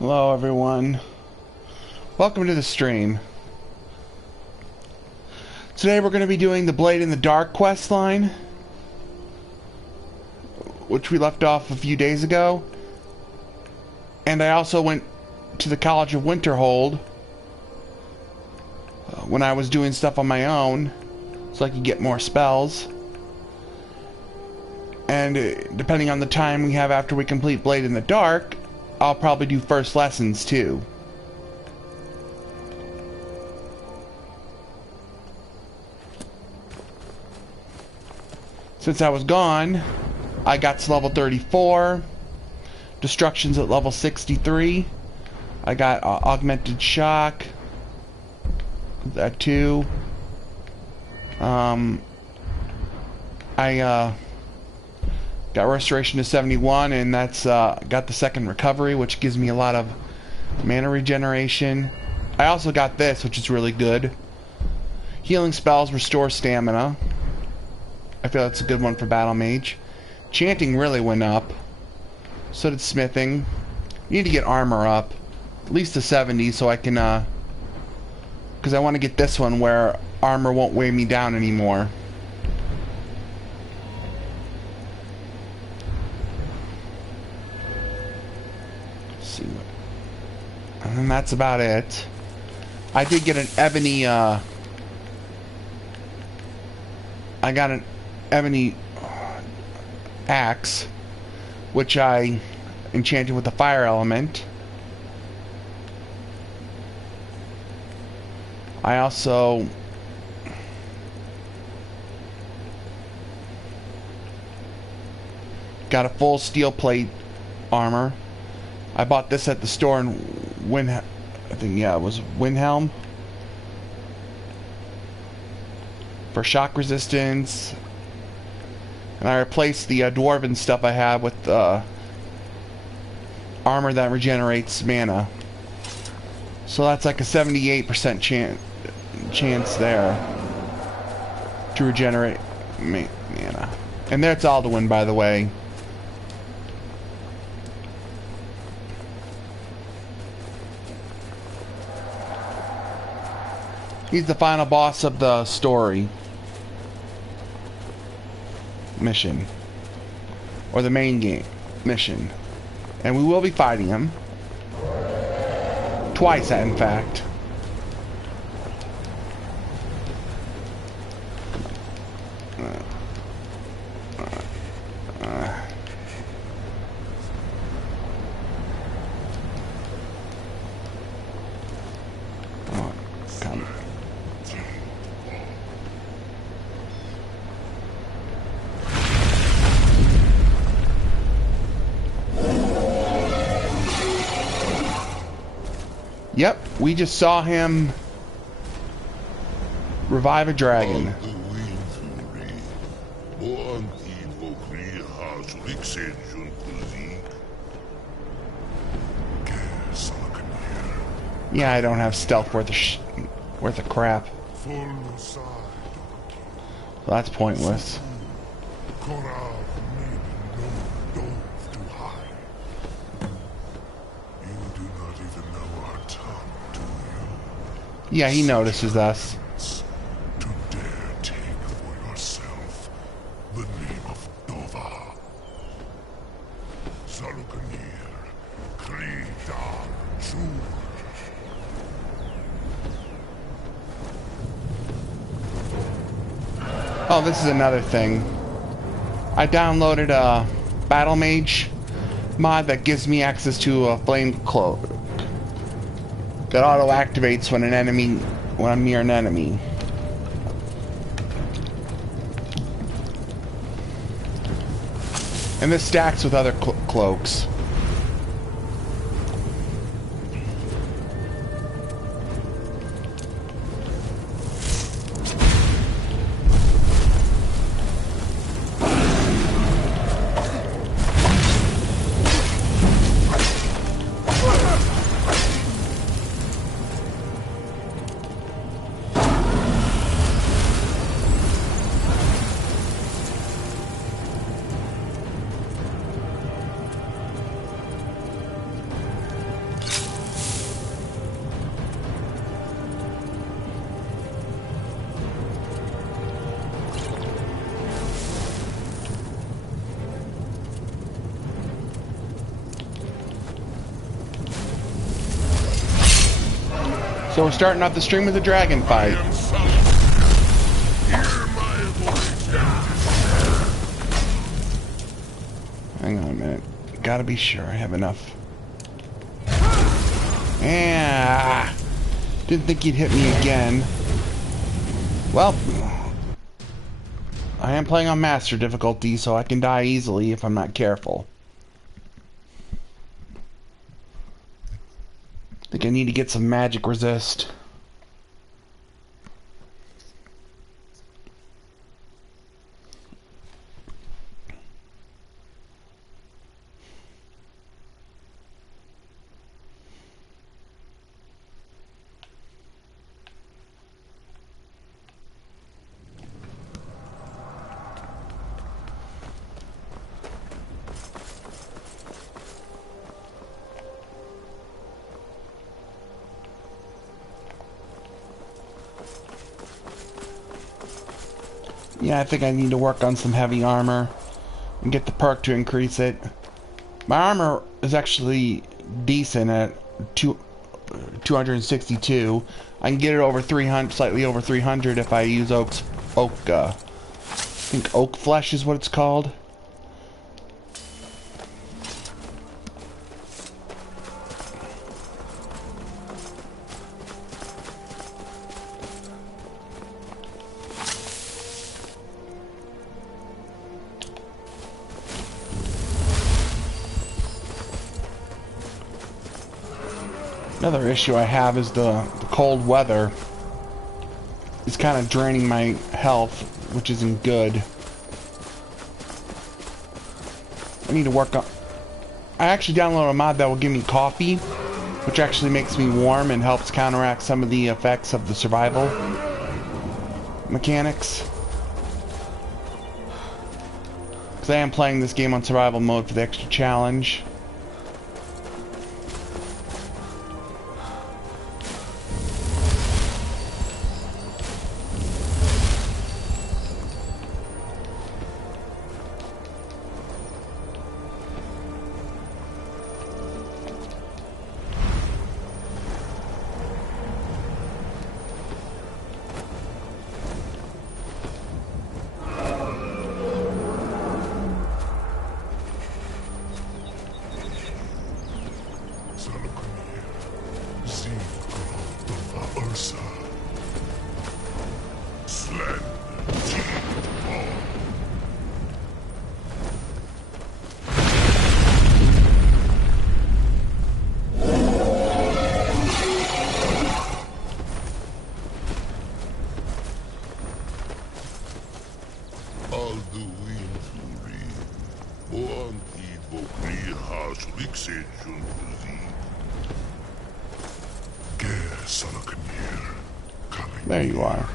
Hello everyone. Welcome to the stream. Today we're going to be doing the Blade in the Dark quest line, which we left off a few days ago. And I also went to the College of Winterhold when I was doing stuff on my own, so I could get more spells. And depending on the time we have after we complete Blade in the Dark, I'll probably do first lessons too. Since I was gone, I got to level 34, Destruction's at level 63, I got Augmented Shock at 2, I got Restoration to 71, and that's got the second recovery, which gives me a lot of mana regeneration. I also got this, which is really good. Healing spells restore stamina. I feel that's a good one for Battle Mage. Chanting really went up. So did smithing. You need to get armor up, at least to 70, so I can because I want to get this one where armor won't weigh me down anymore. And that's about it. I did get an ebony, I got an ebony axe, which I enchanted with the fire element. I also got a full steel plate armor. I bought this at the store in I think, yeah, it was Windhelm. For shock resistance. And I replaced the dwarven stuff I had with armor that regenerates mana. So that's like a 78% chance there to regenerate mana. And there's Alduin, by the way. He's the final boss of the story mission, or the main game mission, and we will be fighting him twice, in fact. Yep, we just saw him revive a dragon. Yeah, I don't have stealth worth of crap. So that's pointless. Yeah, he notices us. To dare take for yourself the name of Dova. Salukanir, Krita, Zur. Oh, this is another thing. I downloaded a Battle Mage mod that gives me access to a flame cloak that auto-activates when I'm near an enemy. And this stacks with other cloaks. So we're starting off the stream with a dragon fight. Hang on a minute. Gotta be sure I have enough. Yeah. Didn't think he'd hit me again. Well, I am playing on master difficulty, so I can die easily if I'm not careful. I think I need to get some magic resist. Yeah, I think I need to work on some heavy armor and get the perk to increase it. My armor is actually decent at 262. I can get it over 300, slightly over 300 if I use I think oak flesh is what it's called. Another issue I have is the cold weather. It's kind of draining my health, which isn't good. I need to work on... I actually downloaded a mod that will give me coffee, which actually makes me warm and helps counteract some of the effects of the survival mechanics. Because I am playing this game on survival mode for the extra challenge. There you are.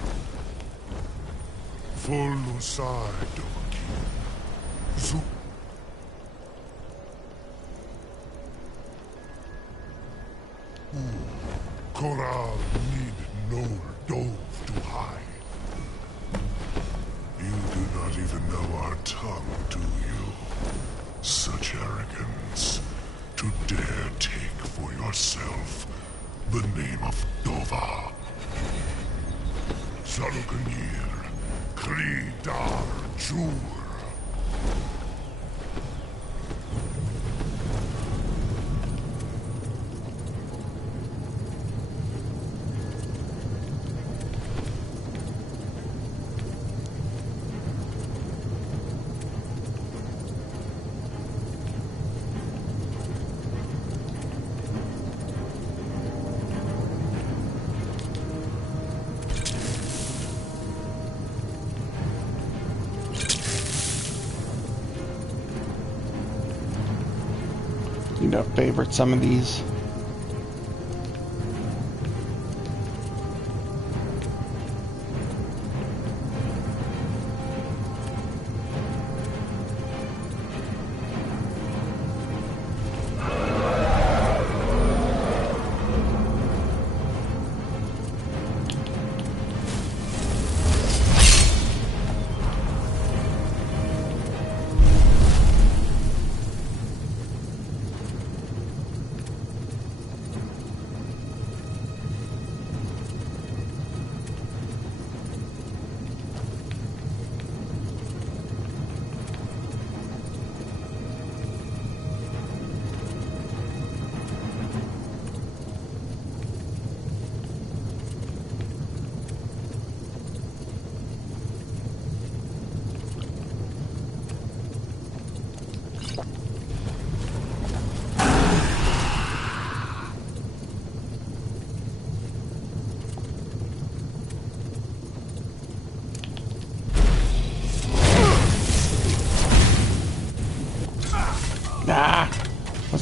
Koral need no dove to hide. You do not even know our tongue, do you? Such arrogance. To dare take for yourself the name of Dova. Salukanir, Kridar Jur. Need to favorite some of these.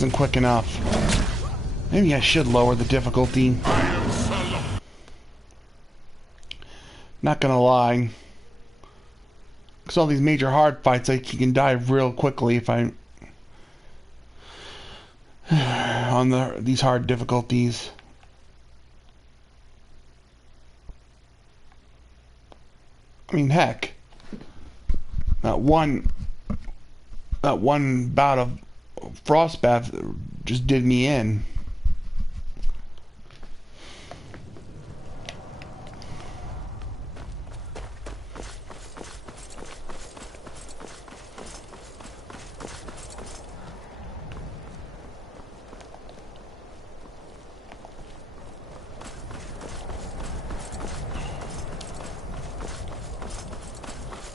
wasn't quick enough. Maybe I should lower the difficulty. Not gonna lie. Because all these major hard fights, like, you can die real quickly if I... on these hard difficulties. I mean, heck. That one bout of Frostbath just did me in.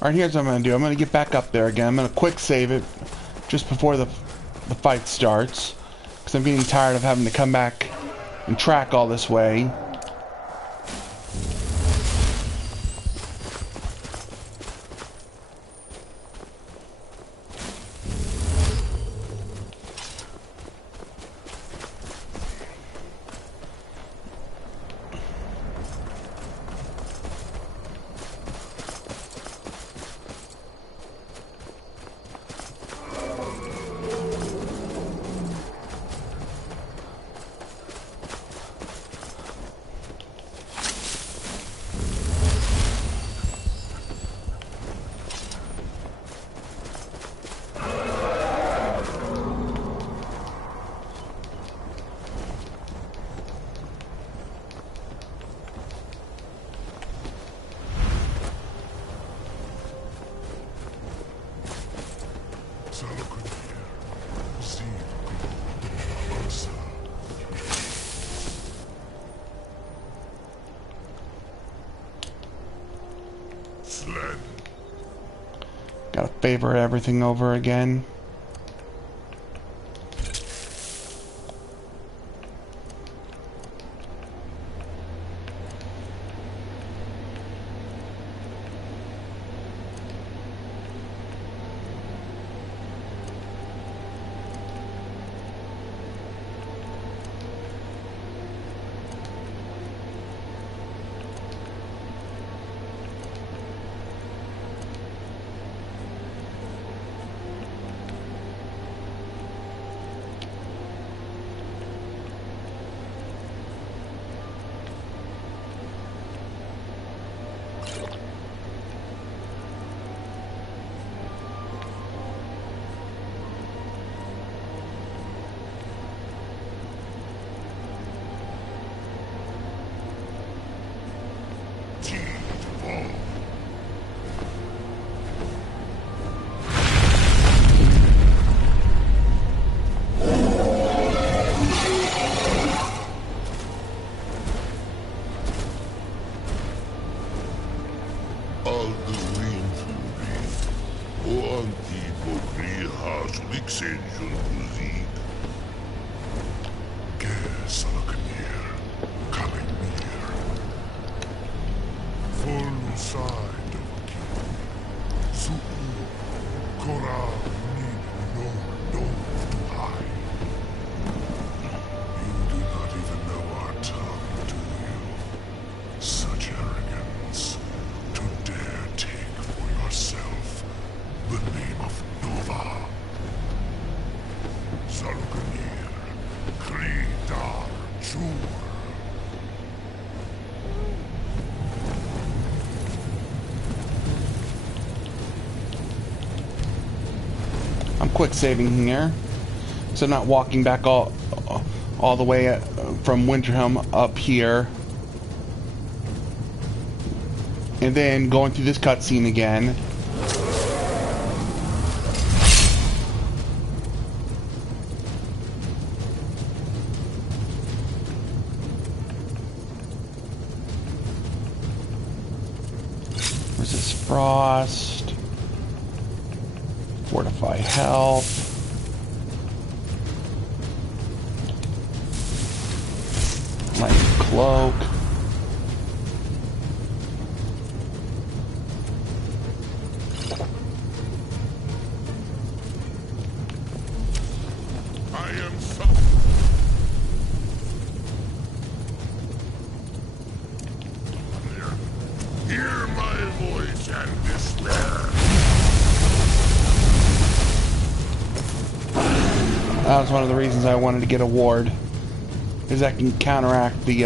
Alright, here's what I'm going to do. I'm going to get back up there again. I'm going to quick save it just before the fight starts. Because I'm getting tired of having to come back and track all this way. Gotta favor everything over again. I'm quick saving here, so I'm not walking back all the way from Winterhelm up here, and then going through this cutscene again. Resist frost. Fortify health. Lightning cloak. I am That was one of the reasons I wanted to get a ward, is that can counteract the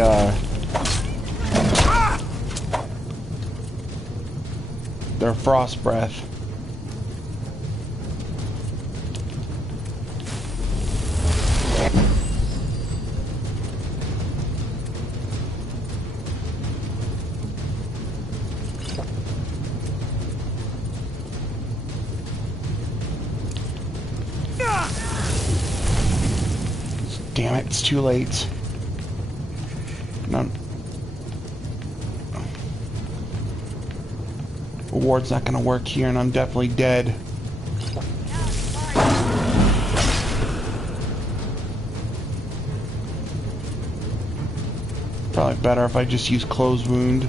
their frost breath. Damn it, it's too late. None. The ward's not gonna work here, and I'm definitely dead. Probably better if I just use closed wound.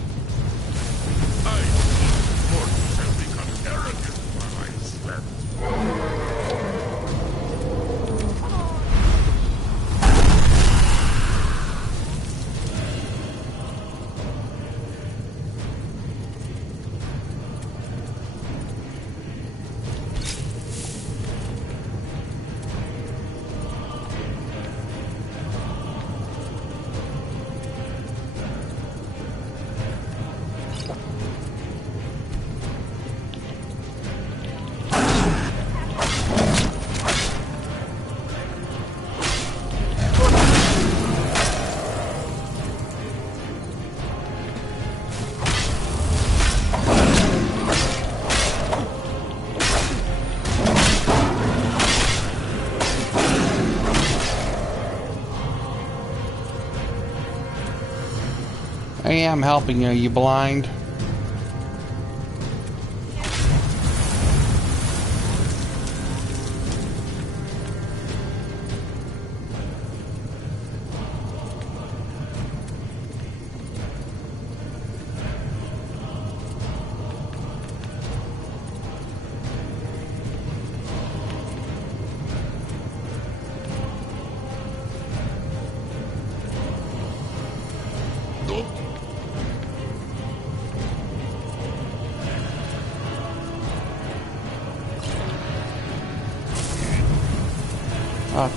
I am helping you, you blind.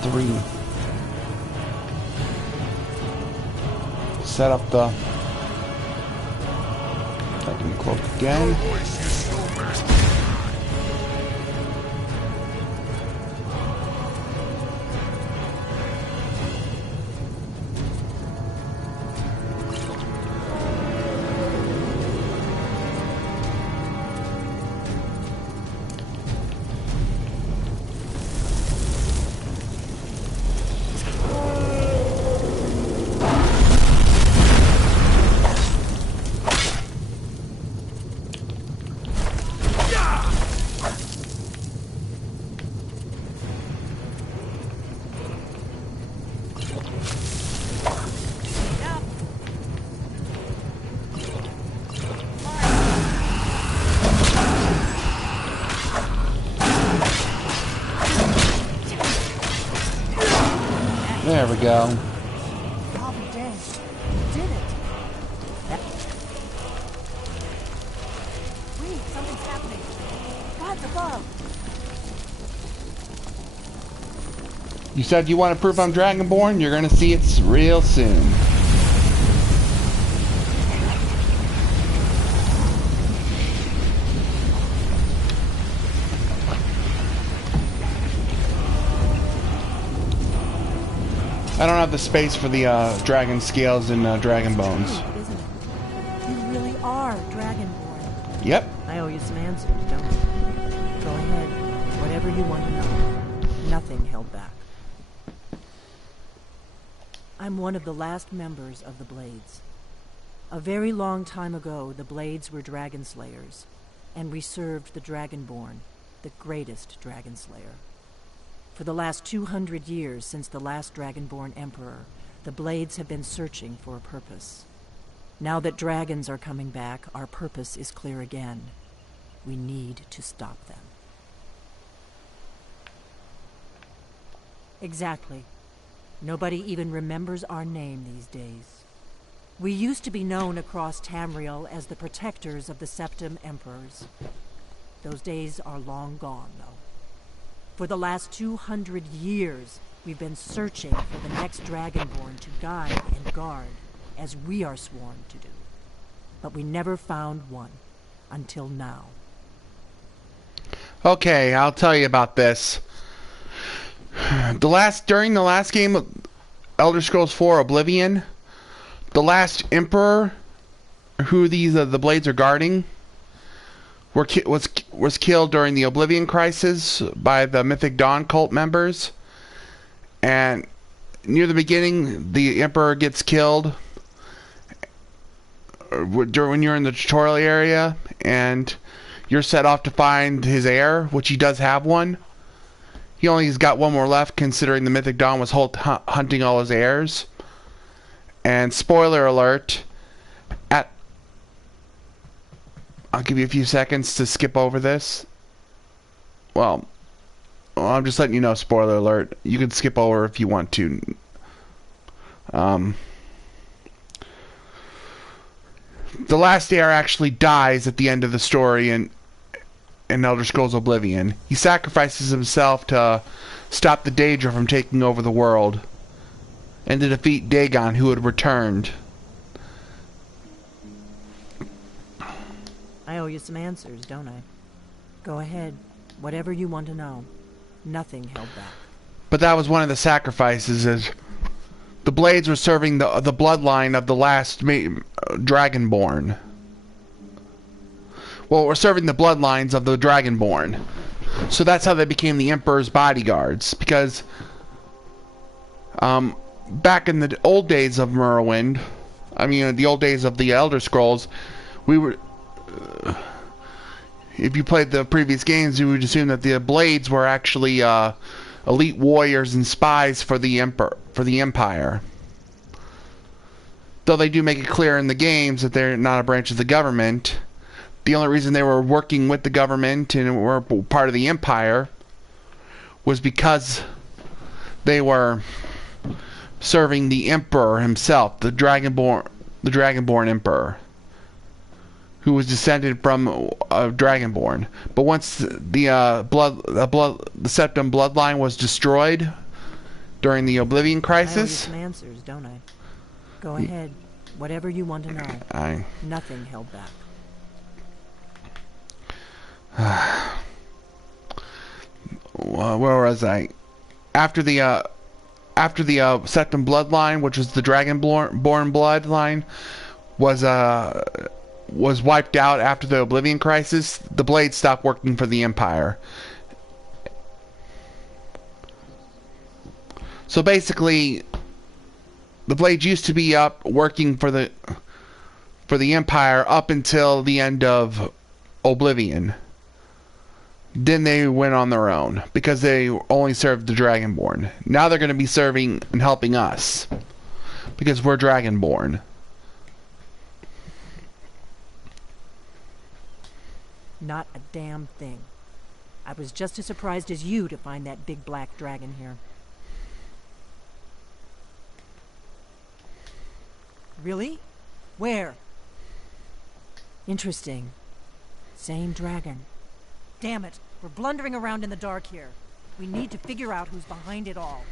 Three. Set up the Titan cloak again. There we go. I'll be dead. You did it. Wait, something's happening. God's above. You said you want to prove I'm Dragonborn? You're gonna see it real soon. I don't have the space for the dragon scales and dragon bones. True, isn't it? You really are Dragonborn. Yep. I owe you some answers, don't I? Go ahead. Whatever you want to know. Nothing held back. I'm one of the last members of the Blades. A very long time ago, the Blades were dragon slayers, and we served the Dragonborn, the greatest dragon slayer. For the last 200 years since the last Dragonborn Emperor, the Blades have been searching for a purpose. Now that dragons are coming back, our purpose is clear again. We need to stop them. Exactly. Nobody even remembers our name these days. We used to be known across Tamriel as the protectors of the Septim Emperors. Those days are long gone, though. For the last 200 years, we've been searching for the next Dragonborn to guide and guard, as we are sworn to do. But we never found one, until now. Okay, I'll tell you about this. During the last game of Elder Scrolls 4 Oblivion, the last Emperor who the Blades are guarding was killed during the Oblivion Crisis by the Mythic Dawn cult members. And near the beginning, the Emperor gets killed when you're in the tutorial area, and you're set off to find his heir, which he does have one. He only has got one more left, considering the Mythic Dawn was hunting all his heirs. And spoiler alert, I'll give you a few seconds to skip over this. Well, I'm just letting you know, spoiler alert. You can skip over if you want to. The last heir actually dies at the end of the story in Elder Scrolls Oblivion. He sacrifices himself to stop the Daedra from taking over the world, and to defeat Dagon, who had returned. I owe you some answers, don't I? Go ahead. Whatever you want to know. Nothing held back. But that was one of the sacrifices, as the Blades were serving the bloodline of the last Dragonborn. Well, we're serving the bloodlines of the Dragonborn. So that's how they became the Emperor's bodyguards. Because back in the old days of Morrowind, the old days of the Elder Scrolls, we were... if you played the previous games, you would assume that the Blades were actually elite warriors and spies for the Empire. Though they do make it clear in the games that they're not a branch of the government. The only reason they were working with the government and were part of the Empire was because they were serving the Emperor himself, the Dragonborn Emperor, who was descended from a Dragonborn. But once the Septim bloodline was destroyed during the Oblivion Crisis... I owe you some answers, don't I? Go ahead. Whatever you want to know. Nothing held back. Where was I? After the Septim bloodline, which was the Dragonborn bloodline, was wiped out after the Oblivion Crisis, the Blades stopped working for the Empire. So basically, the Blades used to be up working for the Empire up until the end of Oblivion. Then they went on their own because they only served the Dragonborn. Now they're going to be serving and helping us because we're Dragonborn. Not a damn thing. I was just as surprised as you to find that big black dragon here. Really? Where? Interesting. Same dragon. Damn it, we're blundering around in the dark here. We need to figure out who's behind it all.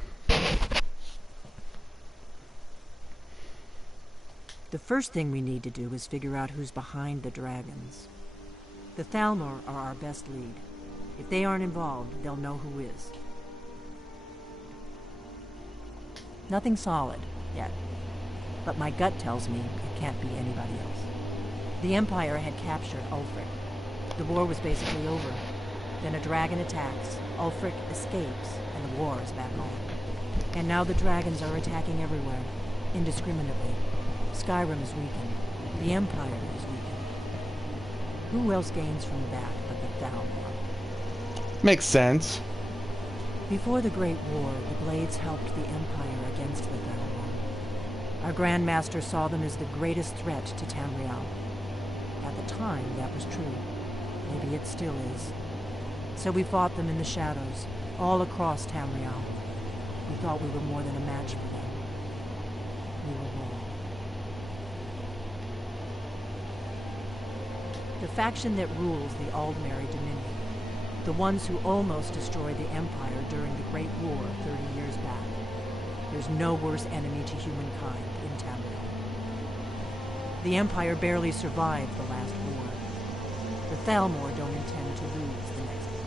The first thing we need to do is figure out who's behind the dragons. The Thalmor are our best lead. If they aren't involved, they'll know who is. Nothing solid, yet. But my gut tells me it can't be anybody else. The Empire had captured Ulfric. The war was basically over. Then a dragon attacks, Ulfric escapes, and the war is back on. And now the dragons are attacking everywhere, indiscriminately. Skyrim is weakened. The Empire is weakened. Who else gains from that but the Thalmor? Makes sense. Before the Great War, the Blades helped the Empire against the Thalmor. Our Grand Master saw them as the greatest threat to Tamriel. At the time, that was true. Maybe it still is. So we fought them in the shadows, all across Tamriel. We thought we were more than a match for them. We were wrong. The faction that rules the Aldmeri Dominion. The ones who almost destroyed the Empire during the Great War 30 years back. There's no worse enemy to humankind in Tamriel. The Empire barely survived the last war. The Thalmor don't intend to lose the next one.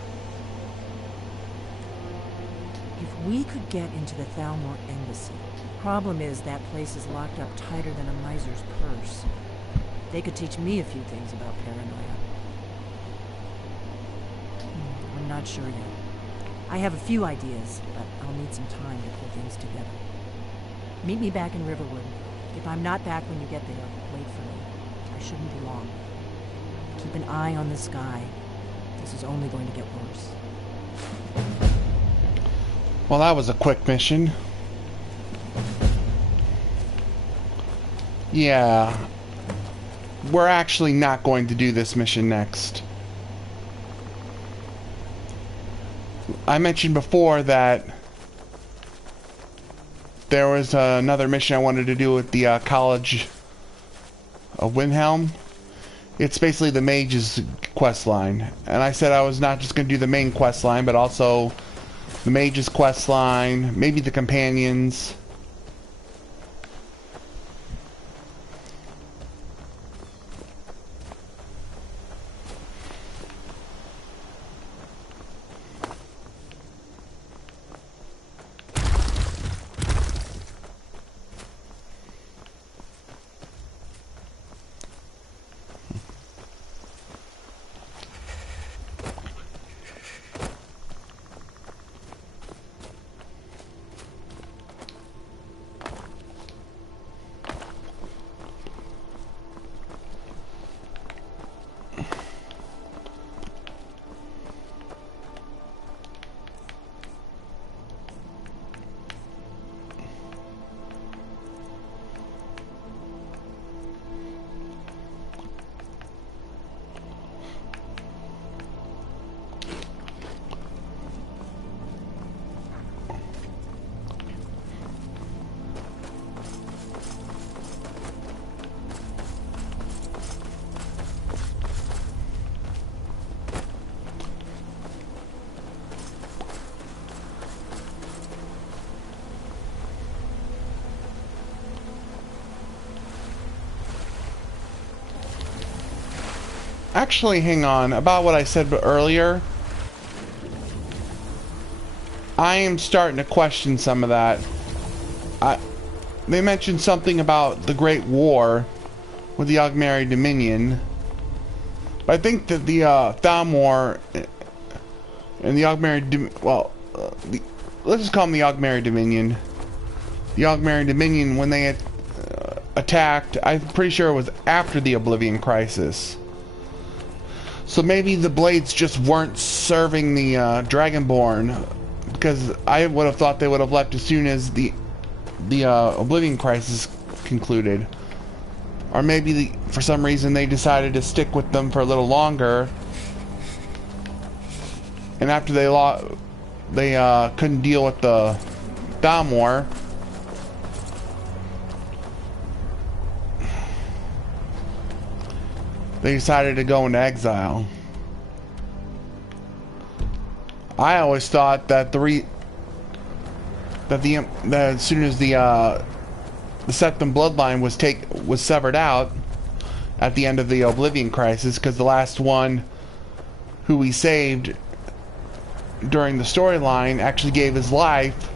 If we could get into the Thalmor embassy, problem is that place is locked up tighter than a miser's purse. They could teach me a few things about paranoia. I'm not sure yet. I have a few ideas, but I'll need some time to pull things together. Meet me back in Riverwood. If I'm not back when you get there, wait for me. I shouldn't be long. Keep an eye on the sky. This is only going to get worse. Well, that was a quick mission. Yeah. We're actually not going to do this mission next. I mentioned before that there was another mission I wanted to do with the College of Windhelm. It's basically the Mage's quest line. And I said I was not just going to do the main quest line, but also the Mage's quest line, maybe the Companions. Actually, hang on. About what I said earlier, I am starting to question some of that. They mentioned something about the Great War with the Aldmeri Dominion. But I think that the Thalmor and the Aldmeri let's just call them the Aldmeri Dominion. The Aldmeri Dominion, when they attacked, I'm pretty sure it was after the Oblivion Crisis. So maybe the Blades just weren't serving the Dragonborn, because I would have thought they would have left as soon as the Oblivion Crisis concluded. Or maybe for some reason they decided to stick with them for a little longer, and after they couldn't deal with the Thalmor, they decided to go into exile. I always thought that that as soon as the Septim bloodline was severed out at the end of the Oblivion Crisis, because the last one who we saved during the storyline actually gave his life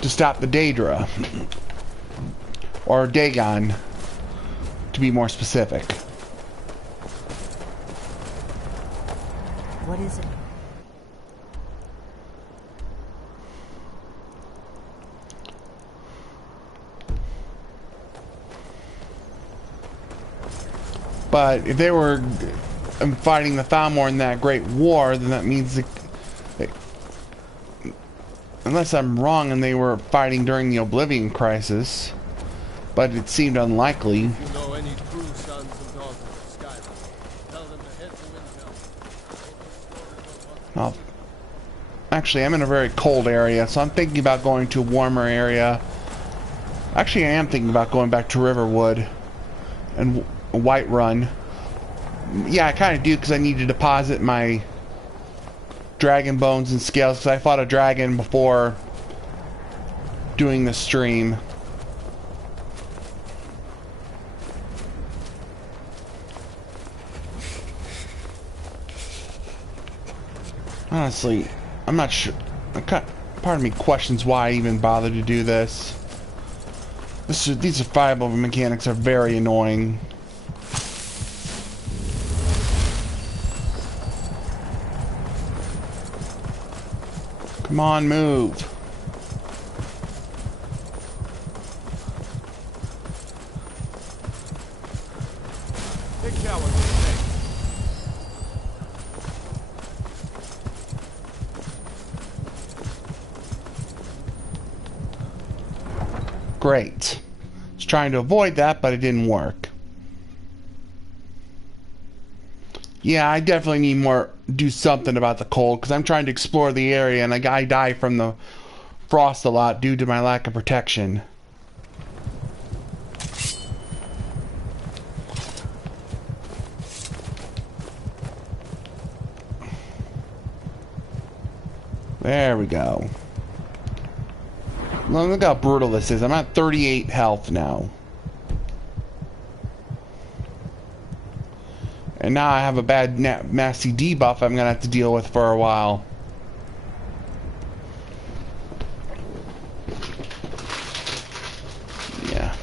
to stop the Daedra, or Dagon, to be more specific. What is it? But if they were fighting the Thalmor in that Great War, then that means unless I'm wrong and they were fighting during the Oblivion Crisis, but it seemed unlikely. If you know any true sons and daughters of Skyrim, tell them to head to Windhelm. Well, actually, I'm in a very cold area, so I'm thinking about going to a warmer area. Actually, I am thinking about going back to Riverwood and Whiterun. Yeah, I kind of do because I need to deposit my dragon bones and scales because I fought a dragon before doing the stream. Honestly, I'm not sure. Part of me questions why I even bothered to do this. These survival mechanics are very annoying. Come on, move. Big shower. Thanks. Great. I was trying to avoid that, but it didn't work. Yeah, I definitely need do something about the cold, because I'm trying to explore the area, and I die from the frost a lot due to my lack of protection. There we go. Look how brutal this is. I'm at 38 health now. And now I have a bad nasty debuff I'm gonna have to deal with for a while. Yeah.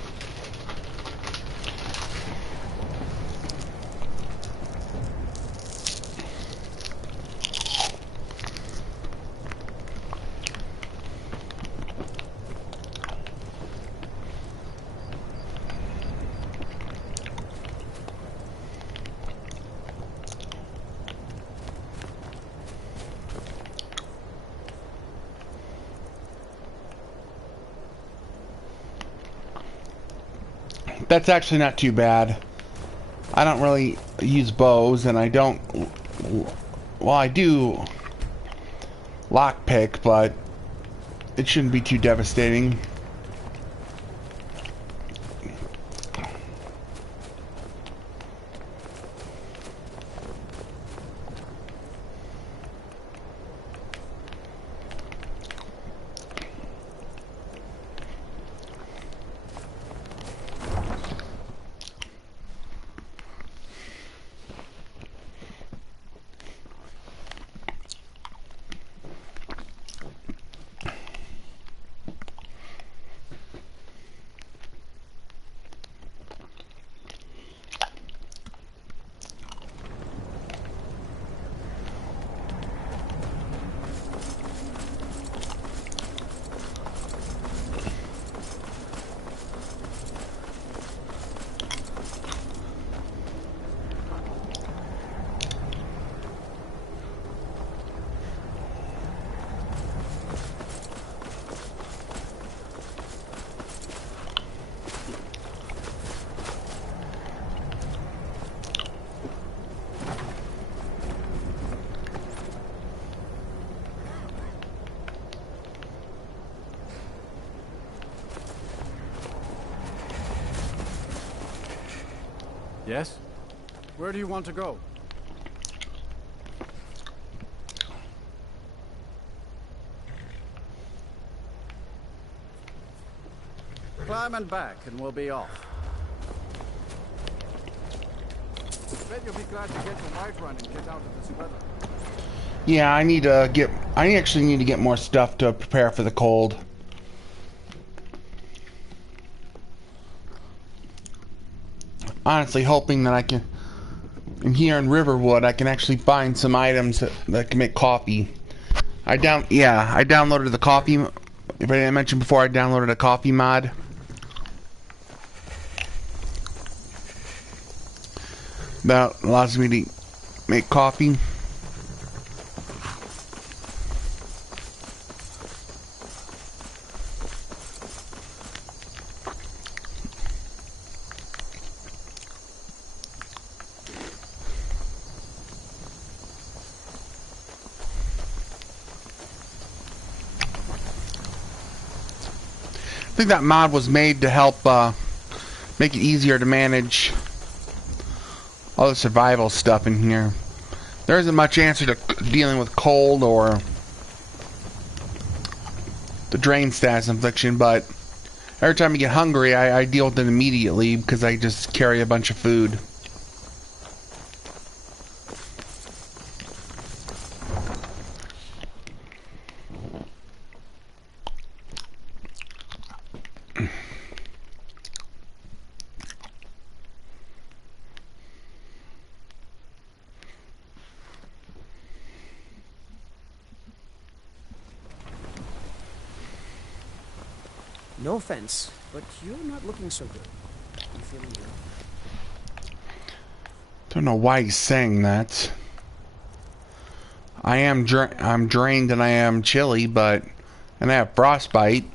That's actually not too bad. I don't really use bows, and I don't... Well, I do lockpick, but it shouldn't be too devastating. Yes? Where do you want to go? Climb and back, and we'll be off. Bet you'll be glad to get some light run and get out of this weather. Yeah, I actually need to get more stuff to prepare for the cold. Honestly, hoping that I can, in here in Riverwood, I can actually find some items that can make coffee. I downloaded the coffee. If I didn't mention before, I downloaded a coffee mod. That allows me to make coffee. I think that mod was made to help make it easier to manage all the survival stuff in here. There isn't much answer to dealing with cold or the drain status infliction, but every time I get hungry, I deal with it immediately because I just carry a bunch of food. No offense, but you're not looking so good. You feeling ill? Don't know why he's saying that. I'm drained and I am chilly, and I have frostbite.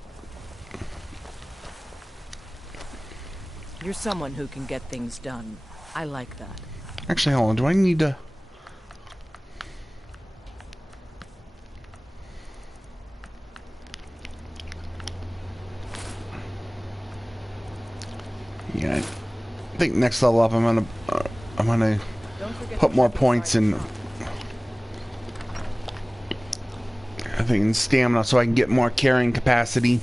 You're someone who can get things done. I like that. Actually, hold on. Do I need to... Yeah, I think next level up, I'm gonna put more points in. I think in stamina, so I can get more carrying capacity.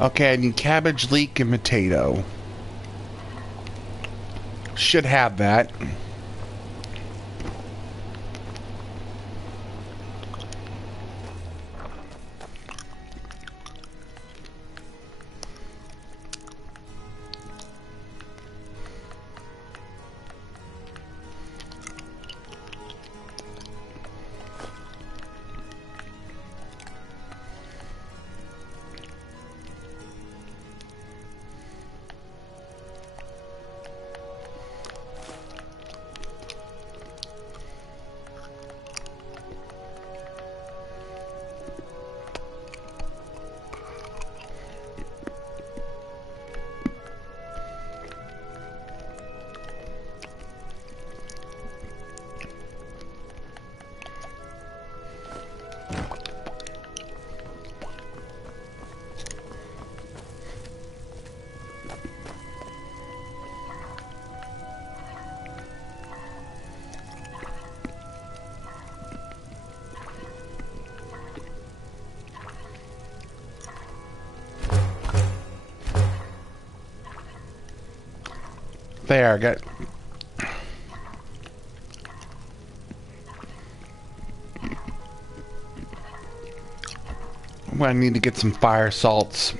Okay, I need cabbage, leek, and potato. Should have that. There, got. I need to get some fire salts.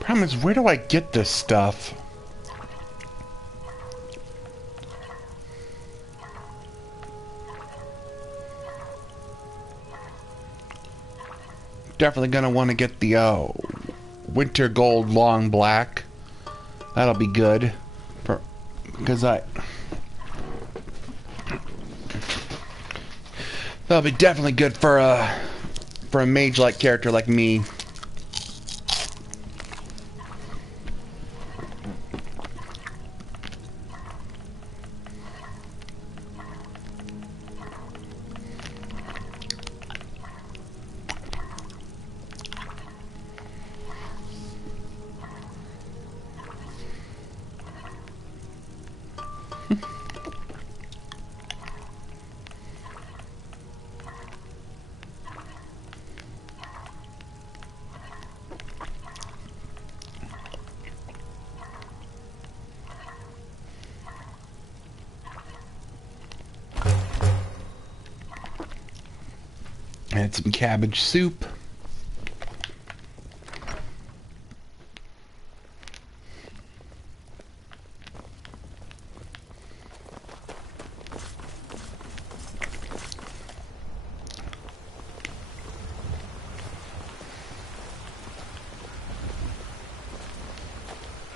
Problem is, where do I get this stuff? Definitely gonna want to get the winter gold long black. That'll be good, because that'll be definitely good for a mage-like character like me. Had some cabbage soup.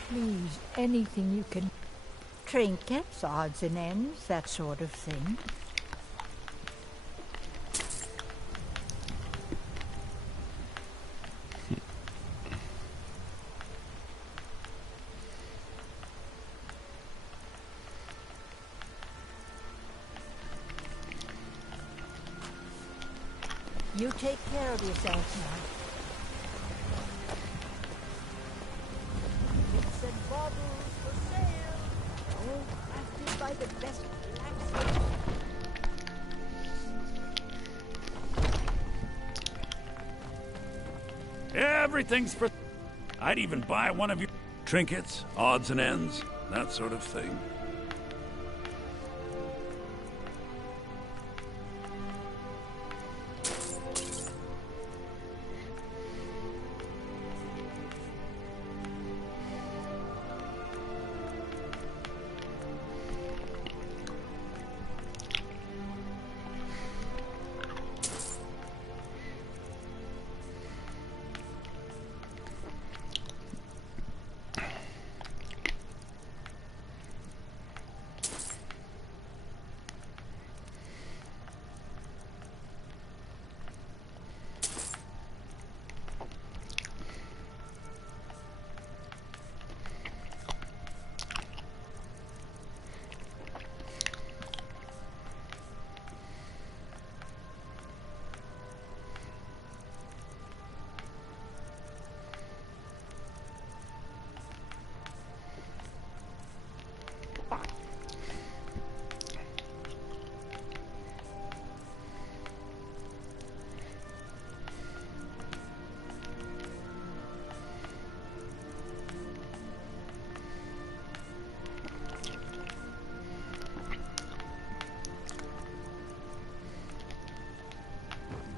Please, anything you can. Trinkets, odds and ends, that sort of thing. You take care of yourself now. Bits and bottles for sale. All crafted by the best blacksmith. Everything's for... I'd even buy one of your trinkets, odds and ends, that sort of thing.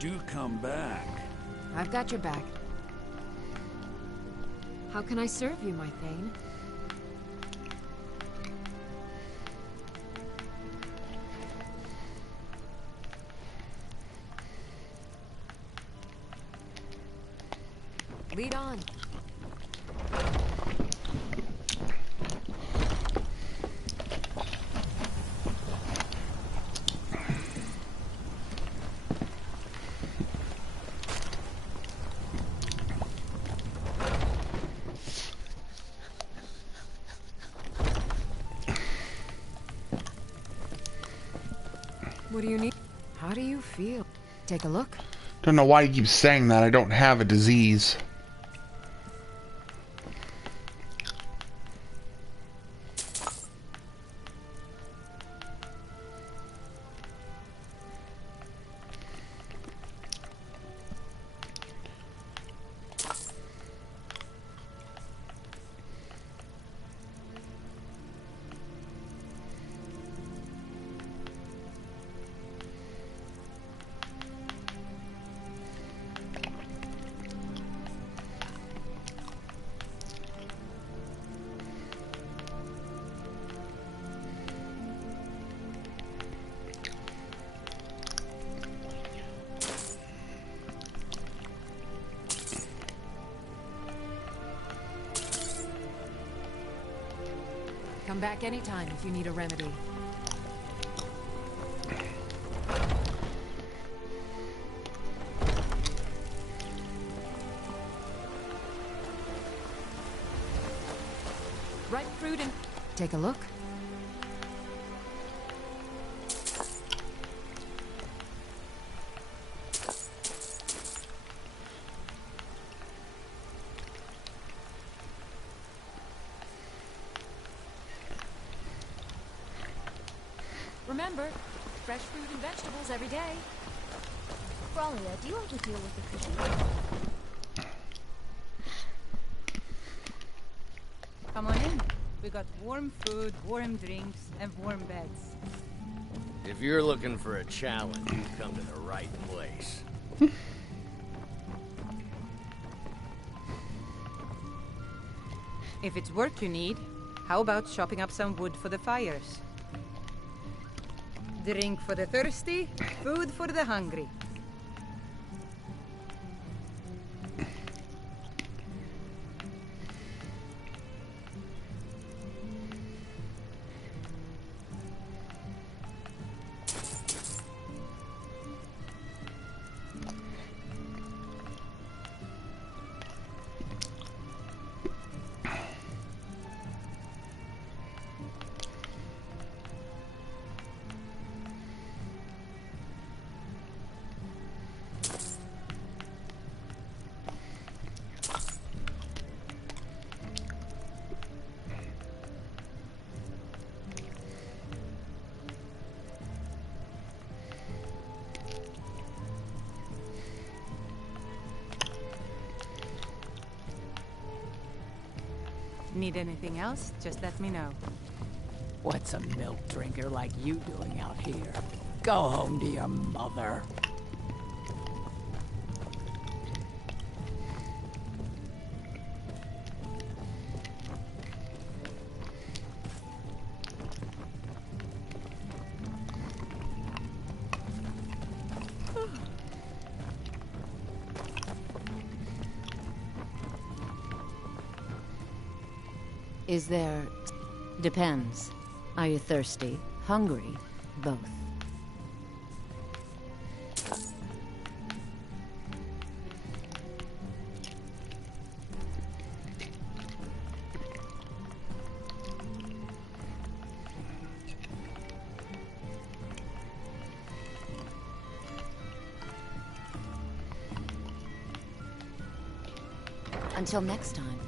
Do come back. I've got your back. How can I serve you, my Thane? Lead on. What do you need? How do you feel? Take a look. Don't know why you keep saying that. I don't have a disease. Come back anytime if you need a remedy. Ripe fruit and... Take a look. Remember, fresh fruit and vegetables every day. Bralia, do you want to deal with the cookie? Come on in. We got warm food, warm drinks, and warm beds. If you're looking for a challenge, you've come to the right place. If it's work you need, how about chopping up some wood for the fires? Drink for the thirsty, food for the hungry. Need anything else? Just let me know. What's a milk drinker like you doing out here? Go home to your mother. Is there... Depends. Are you thirsty? Hungry? Both. Until next time.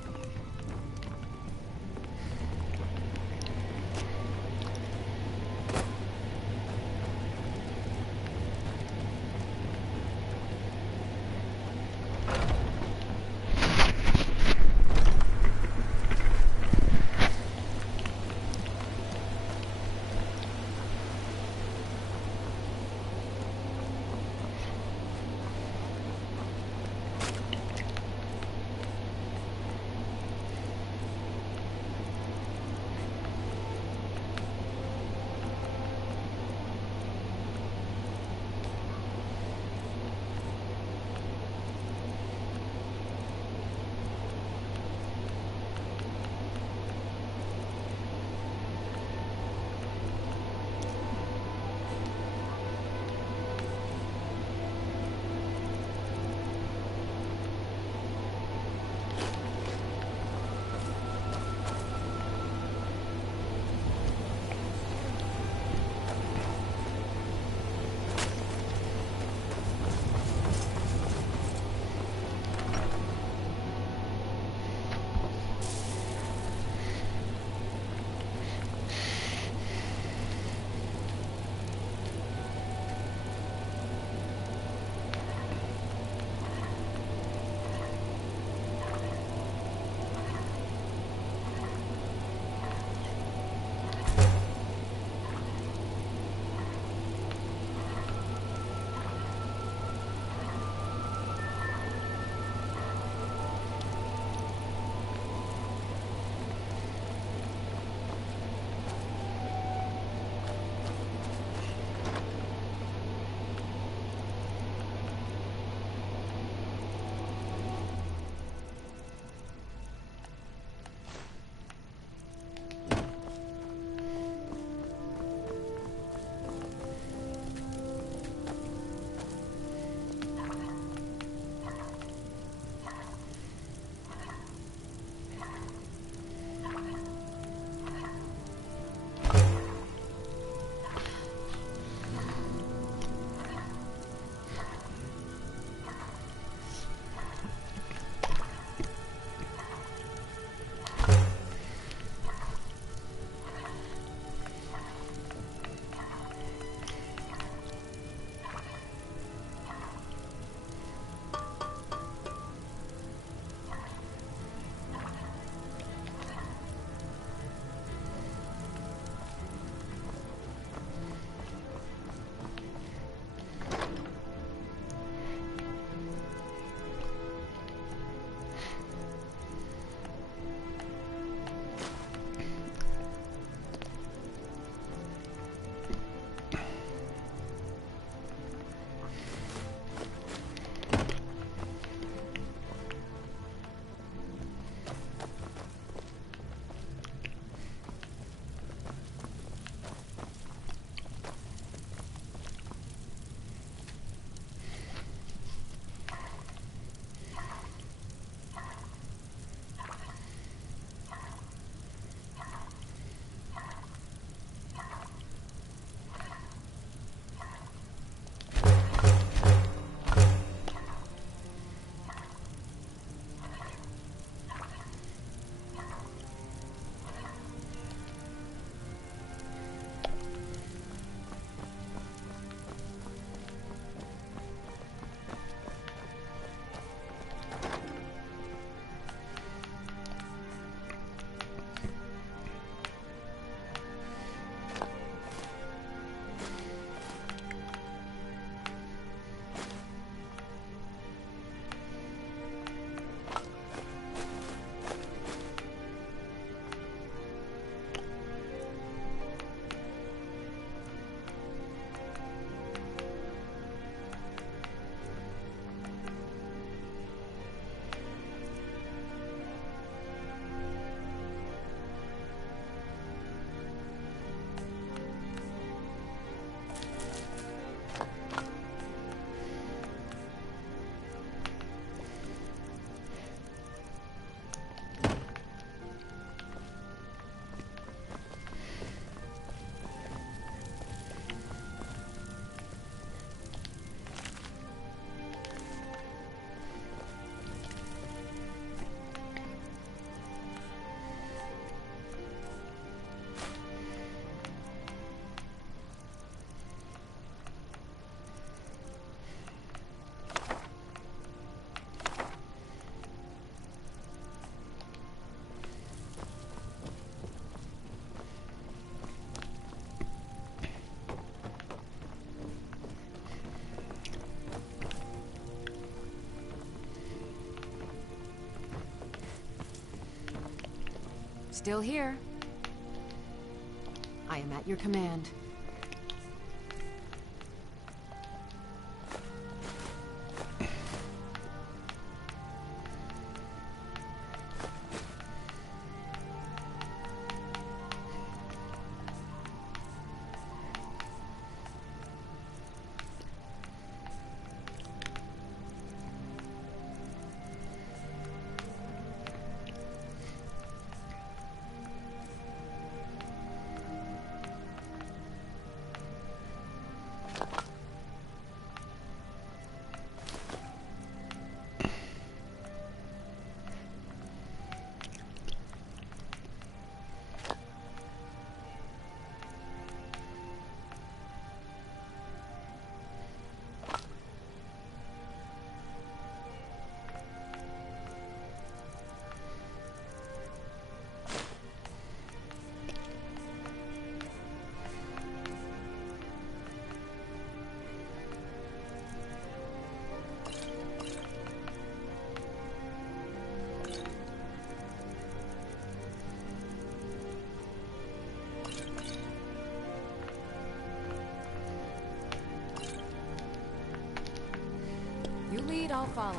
Still here. I am at your command. You lead, I'll follow.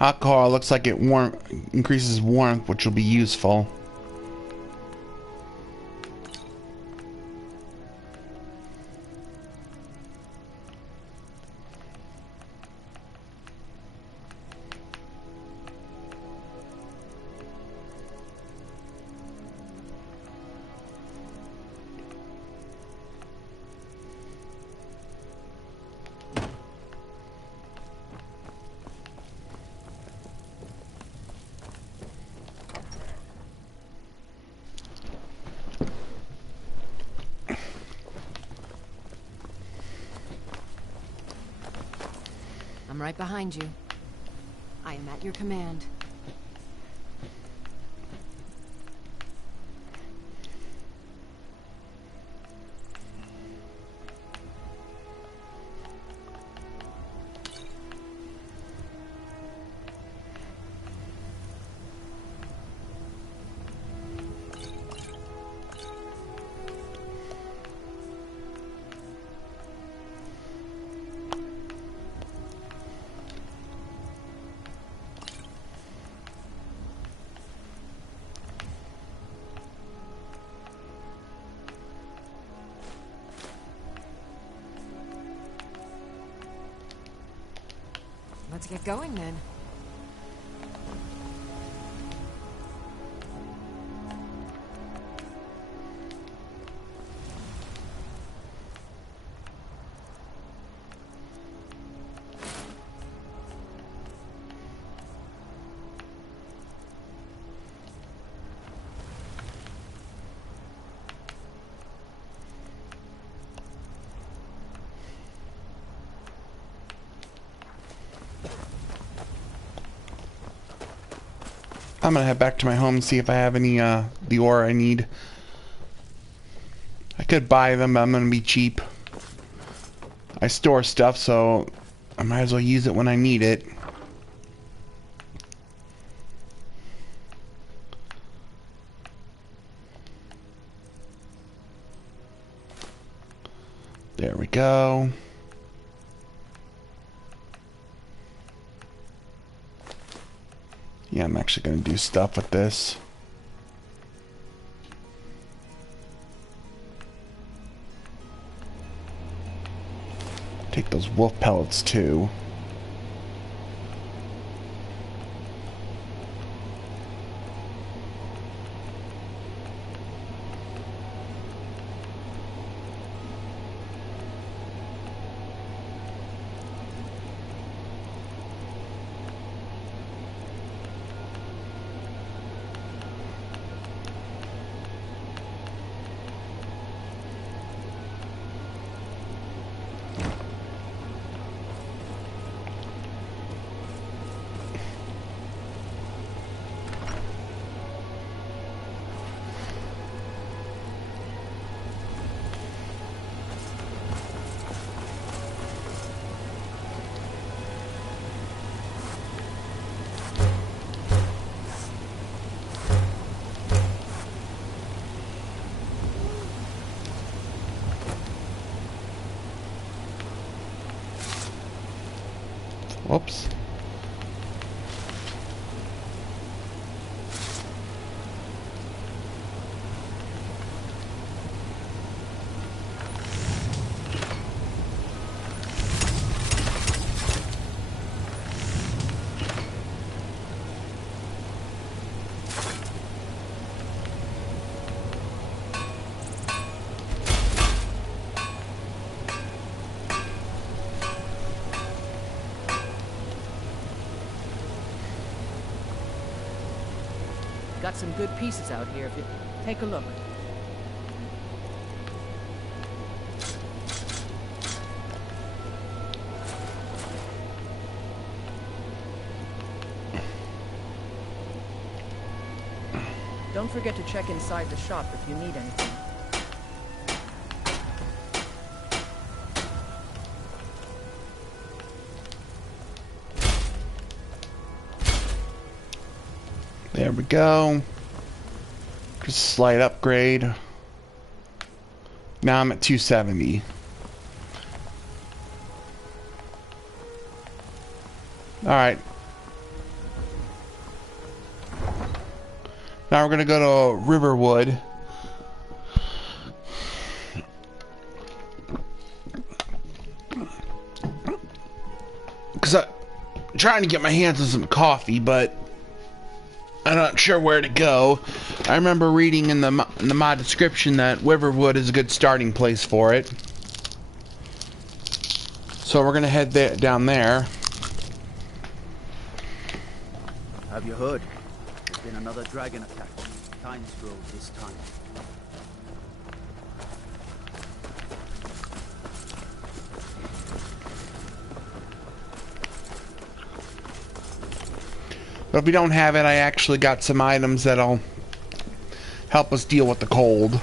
Alcohol looks like it increases warmth, which will be useful. I'm right behind you. I am at your command. Let's get going then. I'm gonna head back to my home and see if I have any the ore I need. I could buy them, but I'm gonna be cheap. I store stuff, so I might as well use it when I need it. There we go. Yeah, I'm actually going to do stuff with this. Take those wolf pellets too. Whoops. Got some good pieces out here if you take a look. Don't forget to check inside the shop if you need anything. There we go. Just a slight upgrade. Now I'm at 270. Alright. Now we're gonna go to Riverwood. Because I'm trying to get my hands on some coffee, but I'm not sure where to go. I remember reading in the mod description that Riverwood is a good starting place for it. So we're gonna head down there. Have you heard? There's been another dragon attack. Times Grove this time. But if we don't have it, I actually got some items that'll help us deal with the cold.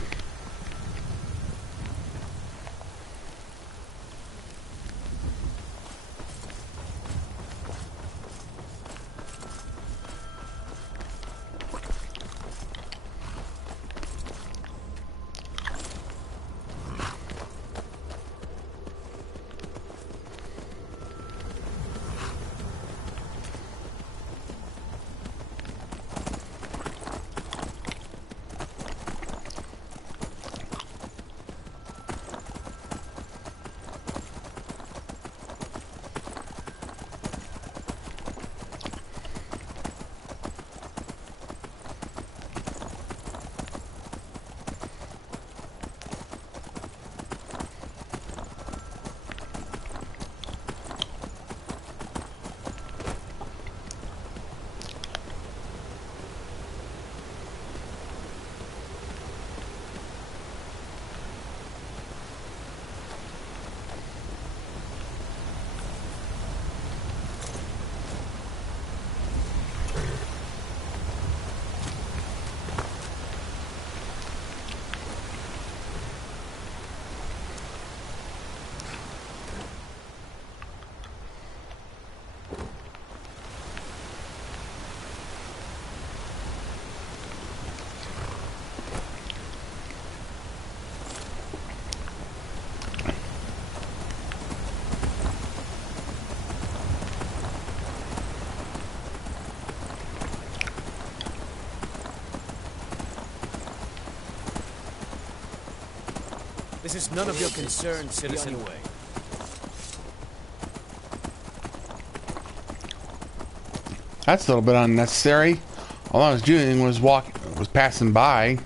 This is none of your concern, Be citizen. on your way. That's a little bit unnecessary. All I was doing was passing by.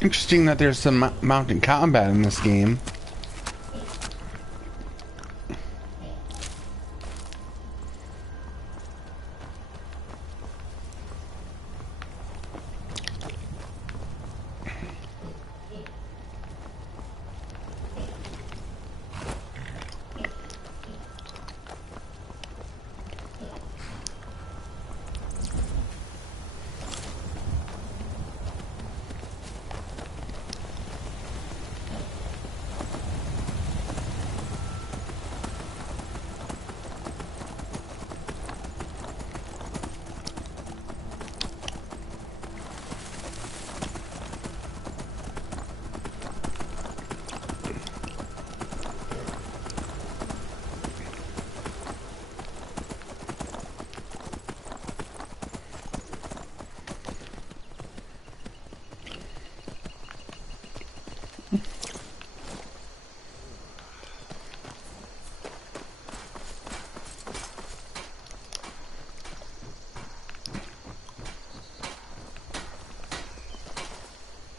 Interesting that there's some mountain combat in this game.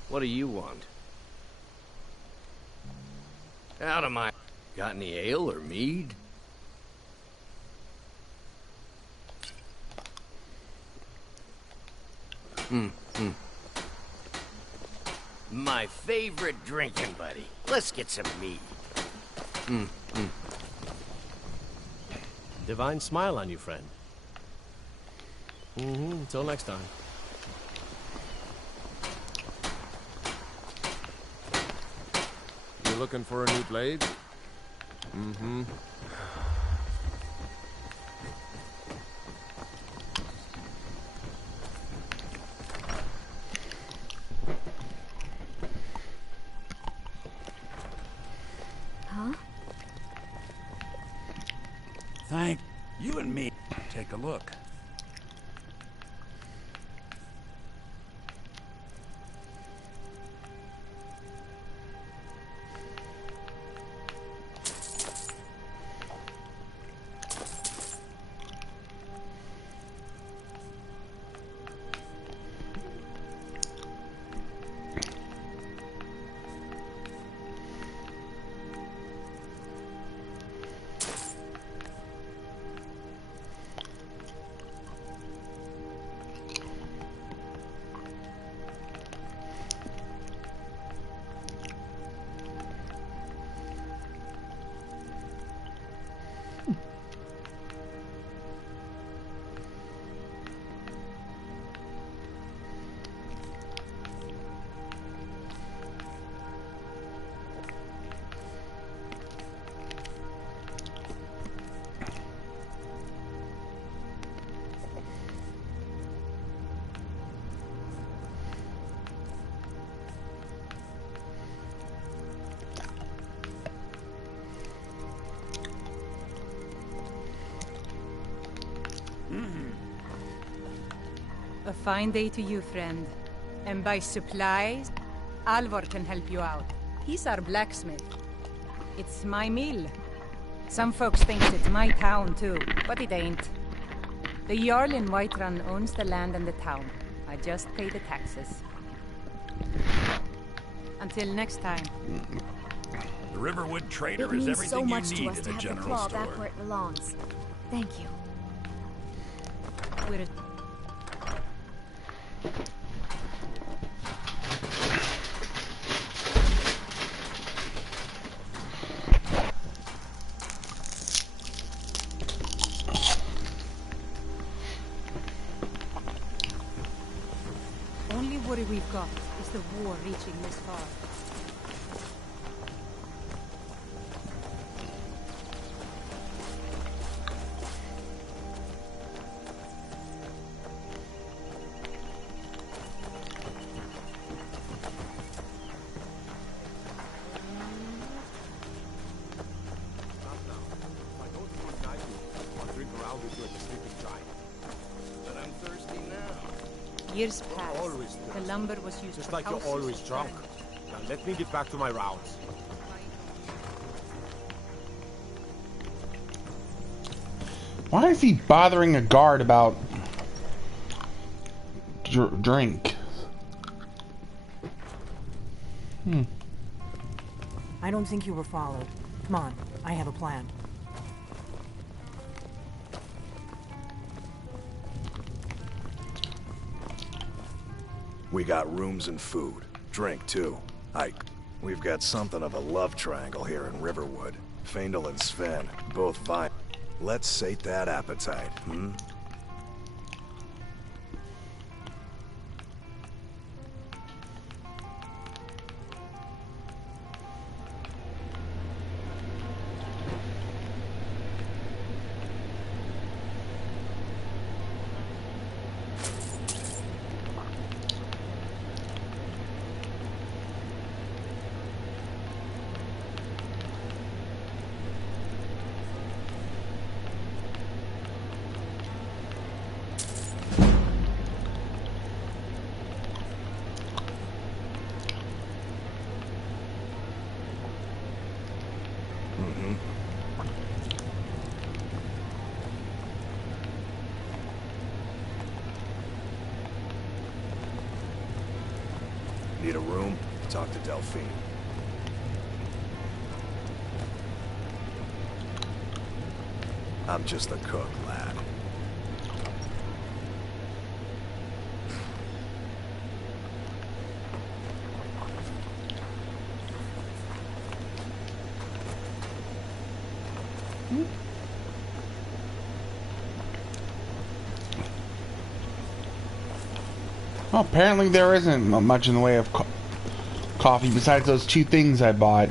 What do you want? Out of my... Got any ale or mead? My favorite drinking buddy. Let's get some mead. Divine smile on you, friend. Until next time. You looking for a new blade? Huh? Thank you and me. Take a look. A fine day to you, friend. And by supplies, Alvor can help you out. He's our blacksmith. It's my mill. Some folks think it's my town too, but it ain't. The Jarl in Whiterun owns the land and the town. I just pay the taxes. Until next time. The Riverwood Trader It is means everything so much you to need us in to a have the general claw store. back where it belongs. Thank you. We're only worry we've got is the war reaching this far. But I'm thirsty now. Years passed. Always The lumber was used Just for like you're houses always and drunk. farms. Now let me get back to my rounds. Why is he bothering a guard about drink? I don't think you were followed. Come on, I have a plan. We got rooms and food. Drink, too. We've got something of a love triangle here in Riverwood. Faendal and Sven, both fine. Let's sate that appetite, hmm? Need a room? Talk to Delphine. I'm just a cook, lad. Well, apparently there isn't much in the way of coffee besides those 2 things I bought.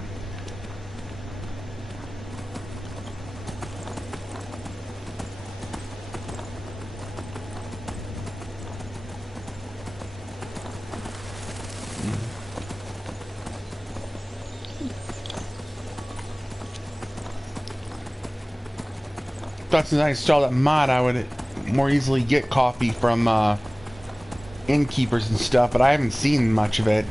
Thought since I installed that mod, I would more easily get coffee from innkeepers and stuff, but I haven't seen much of it.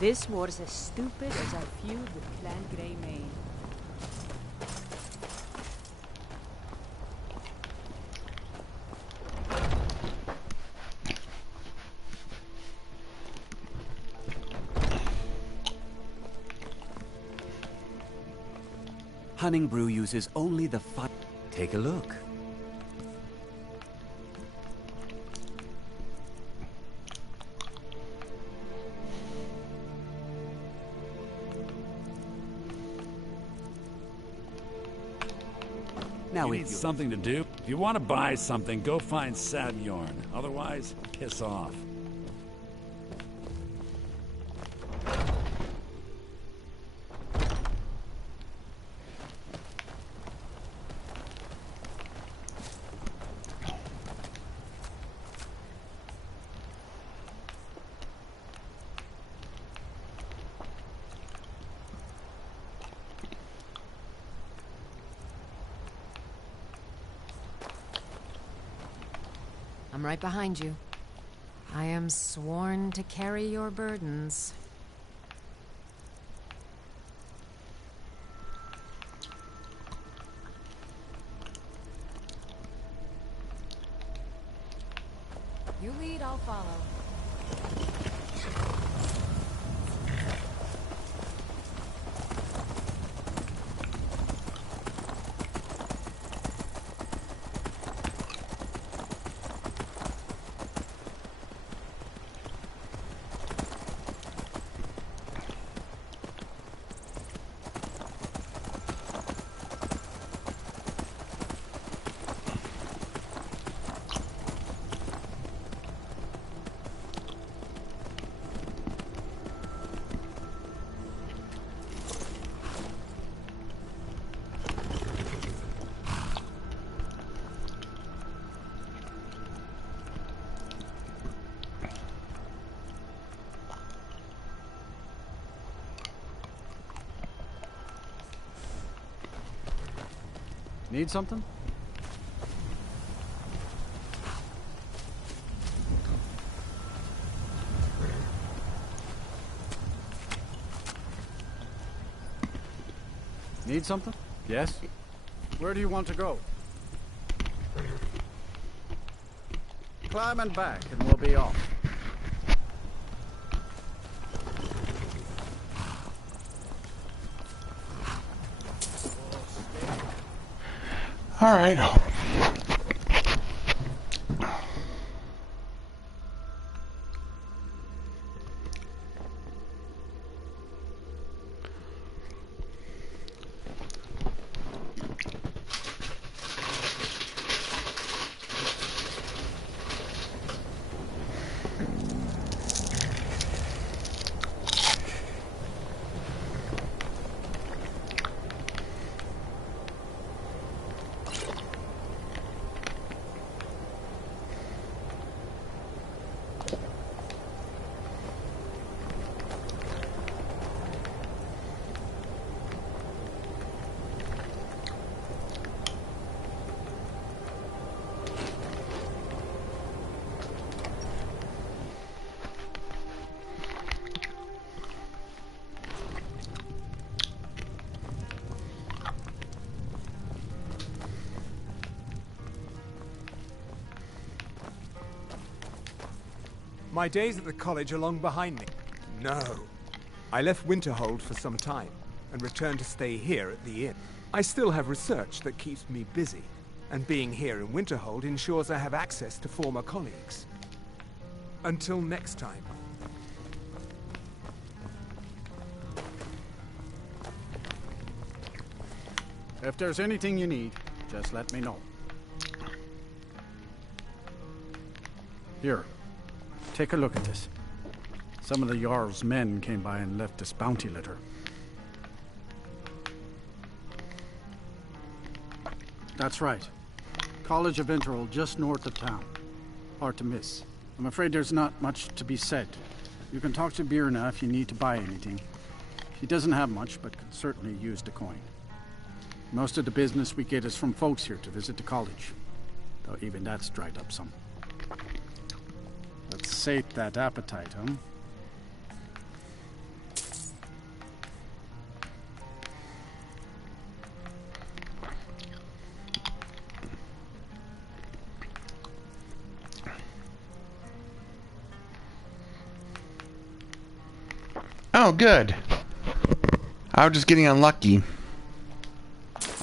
This war's as stupid as our feud with Clan Greymane. Honningbrew uses only the fine. Take a look. Now you need something to do? If you want to buy something, go find Saviorn. Otherwise, piss off. I'm right behind you. I am sworn to carry your burdens. You lead, I'll follow. Need something? Need something? Yes? Where do you want to go? Climb and back and we'll be off. All right. My days at the college are long behind me. No. I left Winterhold for some time and returned to stay here at the inn. I still have research that keeps me busy, and being here in Winterhold ensures I have access to former colleagues. Until next time. If there's anything you need, just let me know. Here, take a look at this. Some of the Jarl's men came by and left this bounty letter. That's right. College of Winterhold, just north of town. Hard to miss. I'm afraid there's not much to be said. You can talk to Birna if you need to buy anything. She doesn't have much, but could certainly use the coin. Most of the business we get is from folks here to visit the college, though even that's dried up some. Let's sate that appetite, huh? Oh, good. I was just getting unlucky.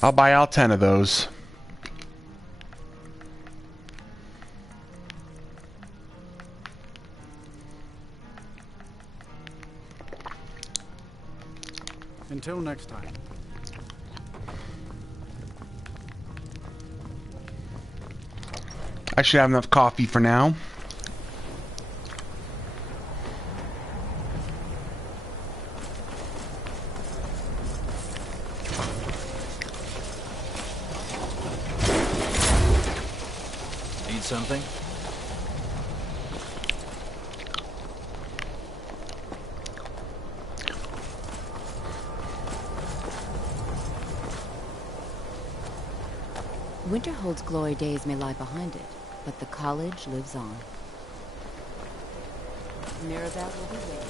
I'll buy all 10 of those. Until next time. I should have enough coffee for now. Need something? Winterhold's glory days may lie behind it, but the college lives on. Mirabelle will be waiting.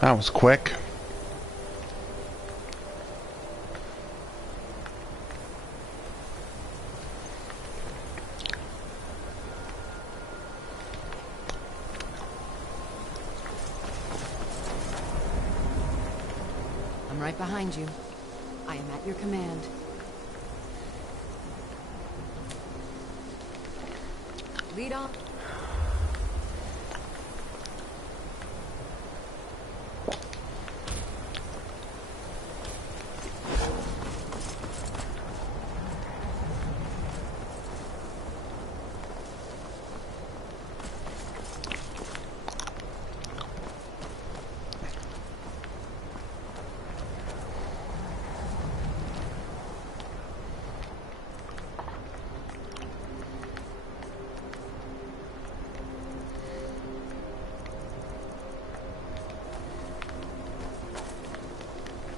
That was quick. I'm right behind you. I am at your command. Lead on.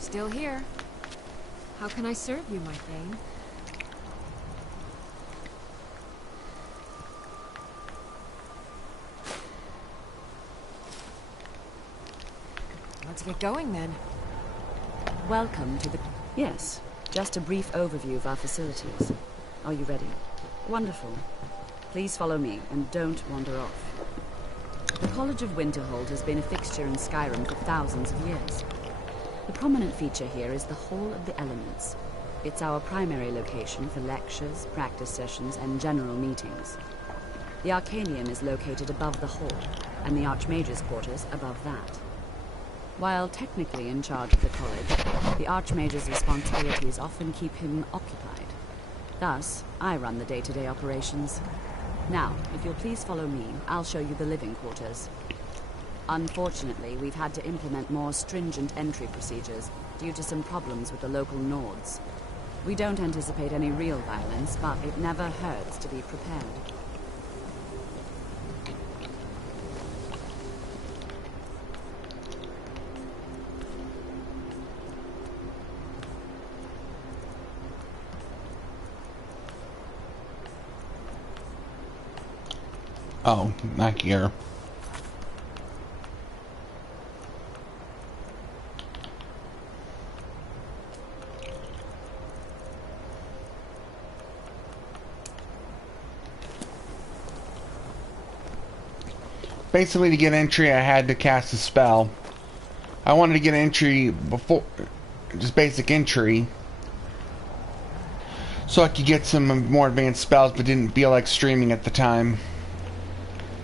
Still here. How can I serve you, my Thane? Let's get going then. Welcome to the... Yes, just a brief overview of our facilities. Are you ready? Wonderful. Please follow me, and don't wander off. The College of Winterhold has been a fixture in Skyrim for thousands of years. The prominent feature here is the Hall of the Elements. It's our primary location for lectures, practice sessions, and general meetings. The Arcanium is located above the hall, and the Archmage's quarters above that. While technically in charge of the college, the Archmage's responsibilities often keep him occupied. Thus, I run the day-to-day operations. Now, if you'll please follow me, I'll show you the living quarters. Unfortunately, we've had to implement more stringent entry procedures due to some problems with the local Nords. We don't anticipate any real violence, but it never hurts to be prepared. Oh, not here. Basically, to get entry, I had to cast a spell. I wanted to get entry before, just basic entry, so I could get some more advanced spells, but didn't feel like streaming at the time.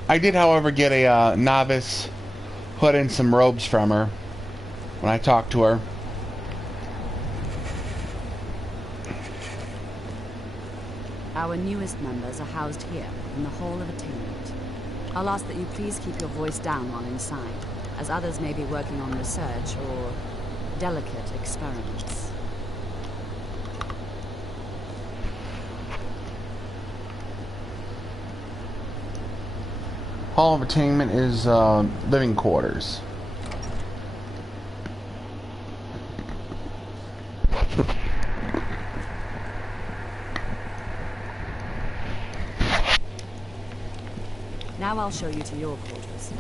I did, however, get a novice hood and some robes from her when I talked to her. Our newest members are housed here, in the Hall of Attainment. I'll ask that you please keep your voice down while inside, as others may be working on research or delicate experiments. Hall of Attainment is living quarters. Now I'll show you to your quarters.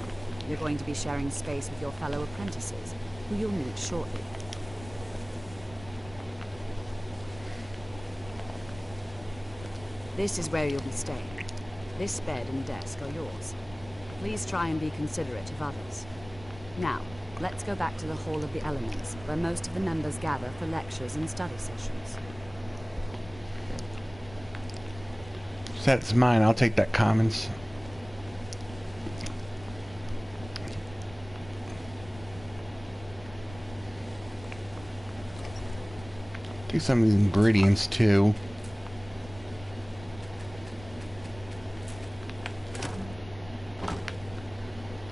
You're going to be sharing space with your fellow apprentices, who you'll meet shortly. This is where you'll be staying. This bed and desk are yours. Please try and be considerate of others. Now, let's go back to the Hall of the Elements, where most of the members gather for lectures and study sessions. That's mine. I'll take that commons. Take some of these ingredients too.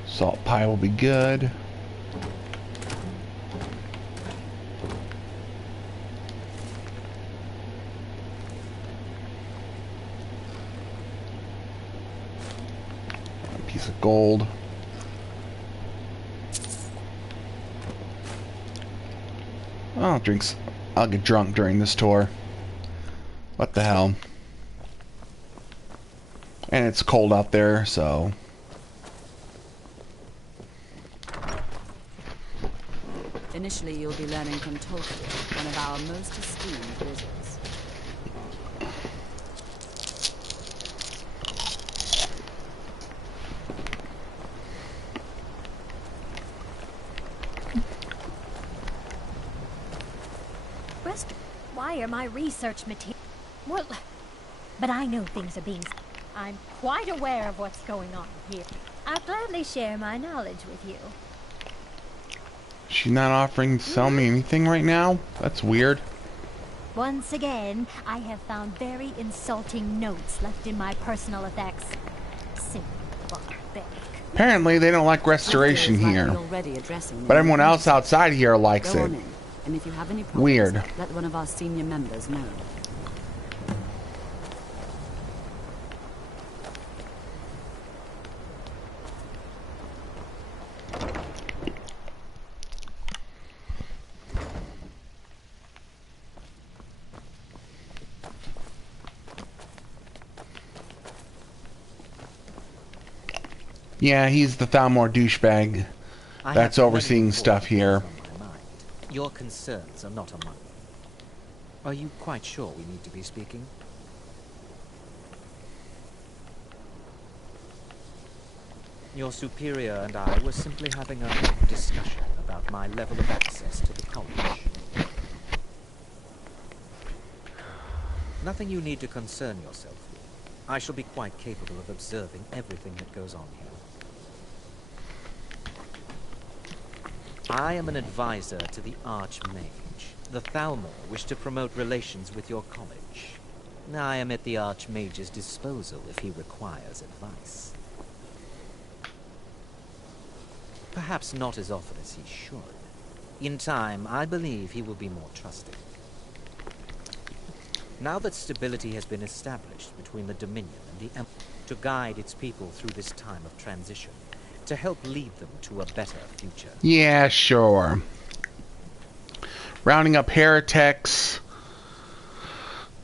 Salt pie will be good. A piece of gold. Oh, drinks. I'll get drunk during this tour. What the hell? And it's cold out there, so... Initially, you'll be learning from Tolkien, one of our most esteemed wizards. Why are my research materials? Well, but I know things are being... I'm quite aware of what's going on here. I'll gladly share my knowledge with you. She's not offering to sell me anything right now? That's weird. Once again, I have found very insulting notes left in my personal effects. Simply barbaric. Apparently they don't like restoration here. But everyone else outside here likes it. And if you have any problems, weird. Let one of our senior members know. Yeah, he's the Thalmor douchebag that's overseeing stuff here. Your concerns are not on mine. Are you quite sure we need to be speaking? Your superior and I were simply having a discussion about my level of access to the college. Nothing you need to concern yourself with. I shall be quite capable of observing everything that goes on here. I am an advisor to the Archmage. The Thalmor wish to promote relations with your college. I am at the Archmage's disposal if he requires advice. Perhaps not as often as he should. In time, I believe he will be more trusting. Now that stability has been established between the Dominion and the Empire, to guide its people through this time of transition, to help lead them to a better future. Yeah, sure. Rounding up heretics,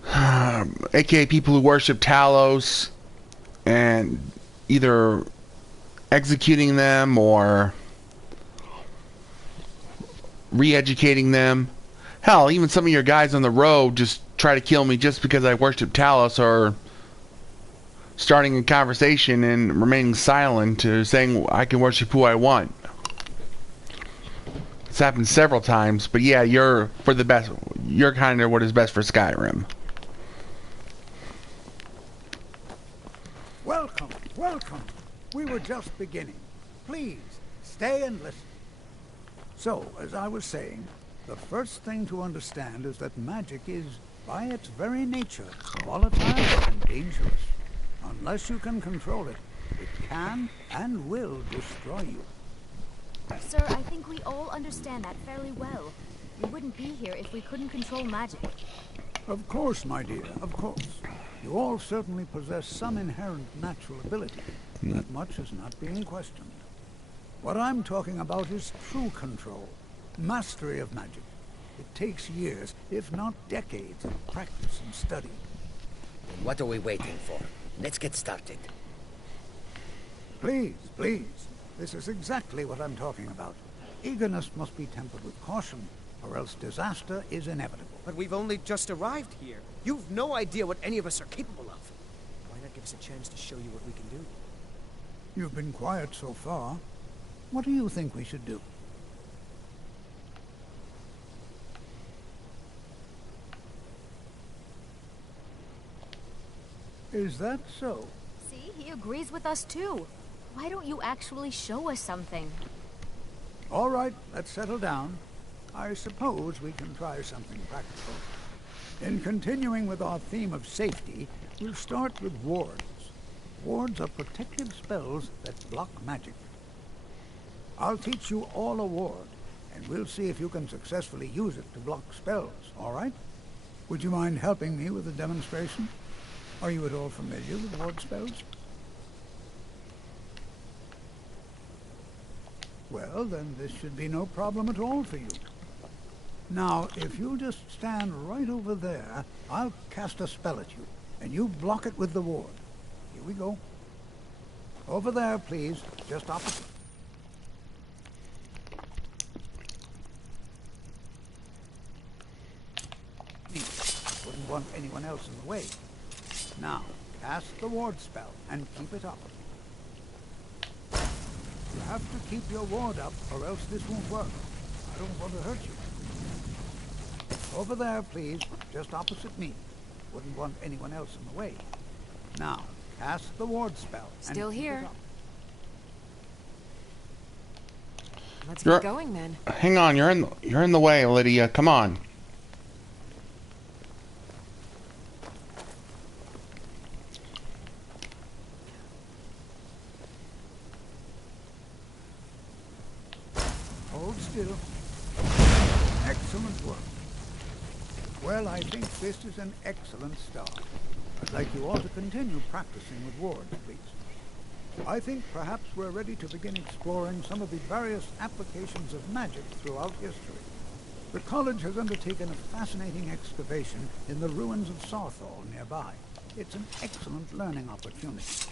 aka people who worship Talos, and either executing them or re-educating them. Hell, even some of your guys on the road just try to kill me just because I worship Talos, or starting a conversation and remaining silent to saying I can worship who I want. It's happened several times, but yeah, you're for the best. You're kind of what is best for Skyrim. Welcome, welcome. We were just beginning. Please, stay and listen. So, as I was saying, the first thing to understand is that magic is, by its very nature, volatile and dangerous. Unless you can control it, it can and will destroy you. Sir, I think we all understand that fairly well. We wouldn't be here if we couldn't control magic. Of course, my dear, of course. You all certainly possess some inherent natural ability. That much is not being questioned. What I'm talking about is true control, mastery of magic. It takes years, if not decades, of practice and study. What are we waiting for? Let's get started. Please, please. This is exactly what I'm talking about. Eagerness must be tempered with caution, or else disaster is inevitable. But we've only just arrived here. You've no idea what any of us are capable of. Why not give us a chance to show you what we can do? You've been quiet so far. What do you think we should do? Is that so? See, he agrees with us too. Why don't you actually show us something? All right, let's settle down. I suppose we can try something practical. In continuing with our theme of safety, we'll start with wards. Wards are protective spells that block magic. I'll teach you all a ward, and we'll see if you can successfully use it to block spells, all right? Would you mind helping me with the demonstration? Are you at all familiar with ward spells? Well, then this should be no problem at all for you. Now, if you just stand right over there, I'll cast a spell at you, and you block it with the ward. Here we go. Over there, please, just opposite. Wouldn't want anyone else in the way. Now, cast the ward spell and keep it up. You have to keep your ward up, or else this won't work. I don't want to hurt you. Over there, please, just opposite me. Wouldn't want anyone else in the way. Now, cast the ward spell. Still and keep here. it up. Let's You're- get going then. Hang on, you're in the way, Lydia. Come on. Hold still. Excellent work. Well, I think this is an excellent start. I'd like you all to continue practicing with wards, please. I think perhaps we're ready to begin exploring some of the various applications of magic throughout history. The college has undertaken a fascinating excavation in the ruins of Sarthal nearby. It's an excellent learning opportunity.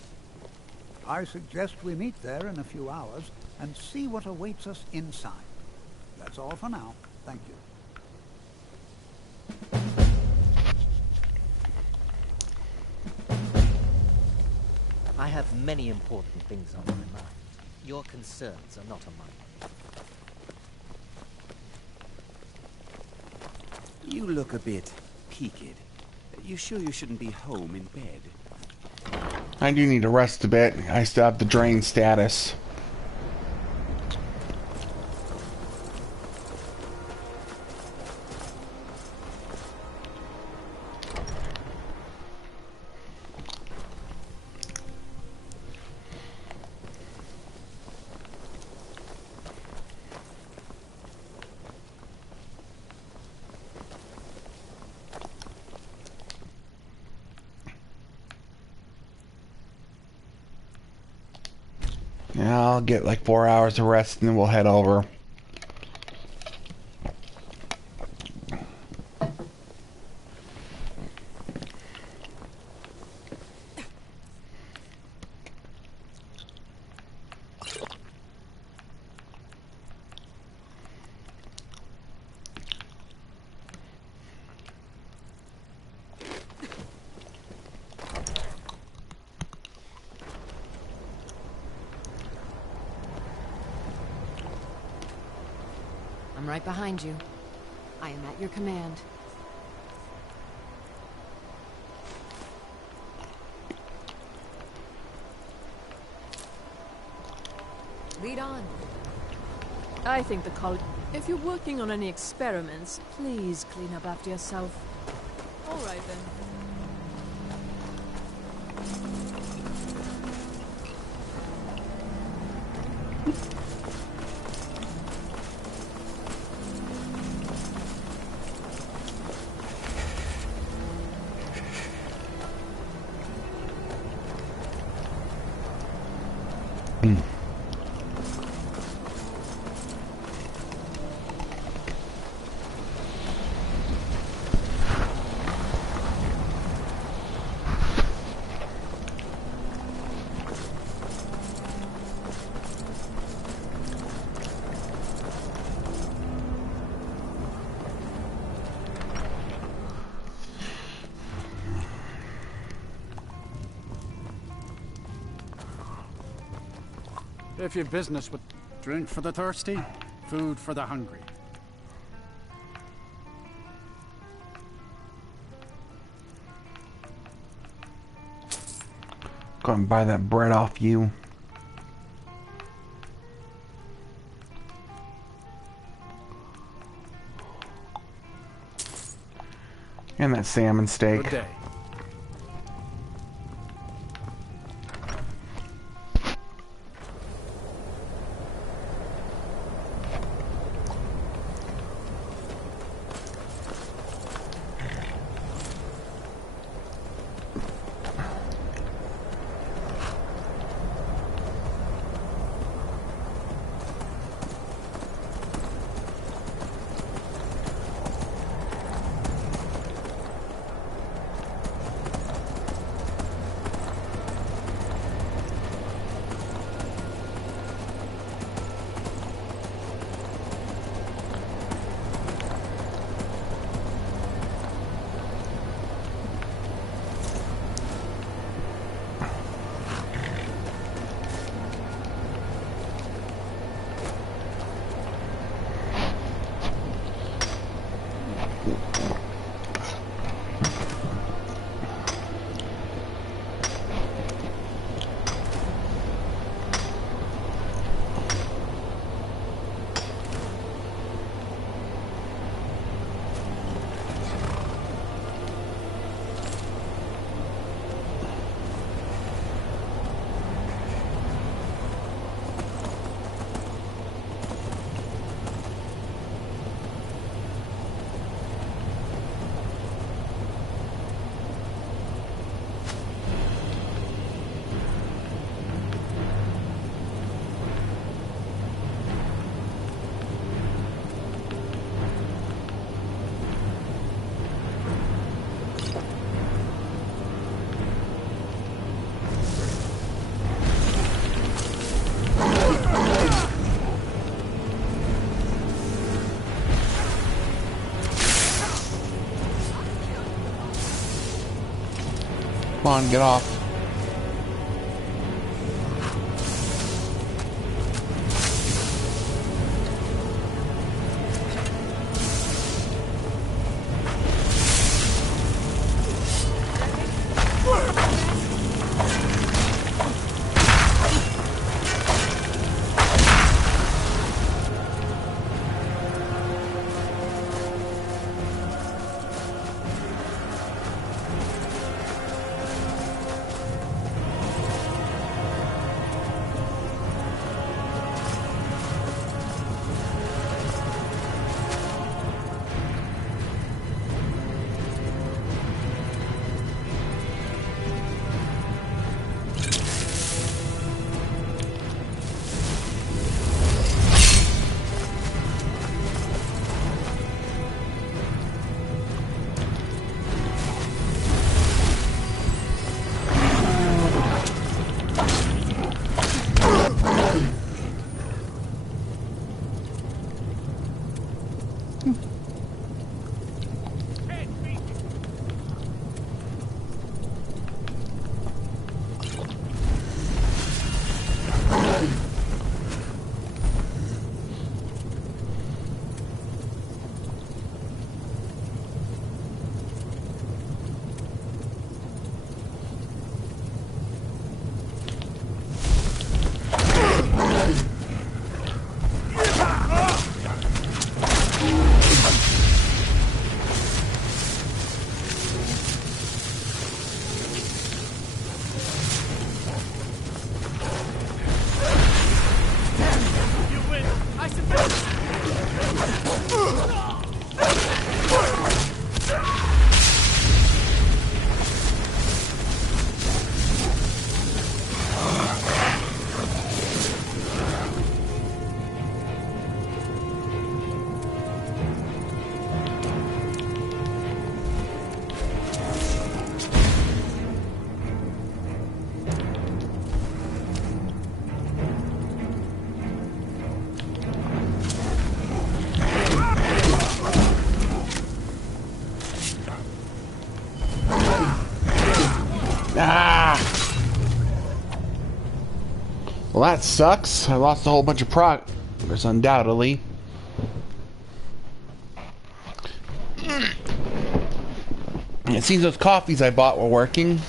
I suggest we meet there in a few hours and see what awaits us inside. That's all for now. Thank you. I have many important things on my mind. Your concerns are not on mine. You look a bit peaked. You sure you shouldn't be home in bed? I do need to rest a bit. I still have the drain status. Yeah, I'll get like 4 hours of rest and then we'll head over. I'm right behind you. I am at your command. Lead on. I think the college... If you're working on any experiments, please clean up after yourself. All right, then. If your business with Drink for the thirsty, food for the hungry. Go and buy that bread off you. And that salmon steak. Good day. Come on, get off. Well, that sucks. I lost a whole bunch of customers, undoubtedly. It seems those coffees I bought were working.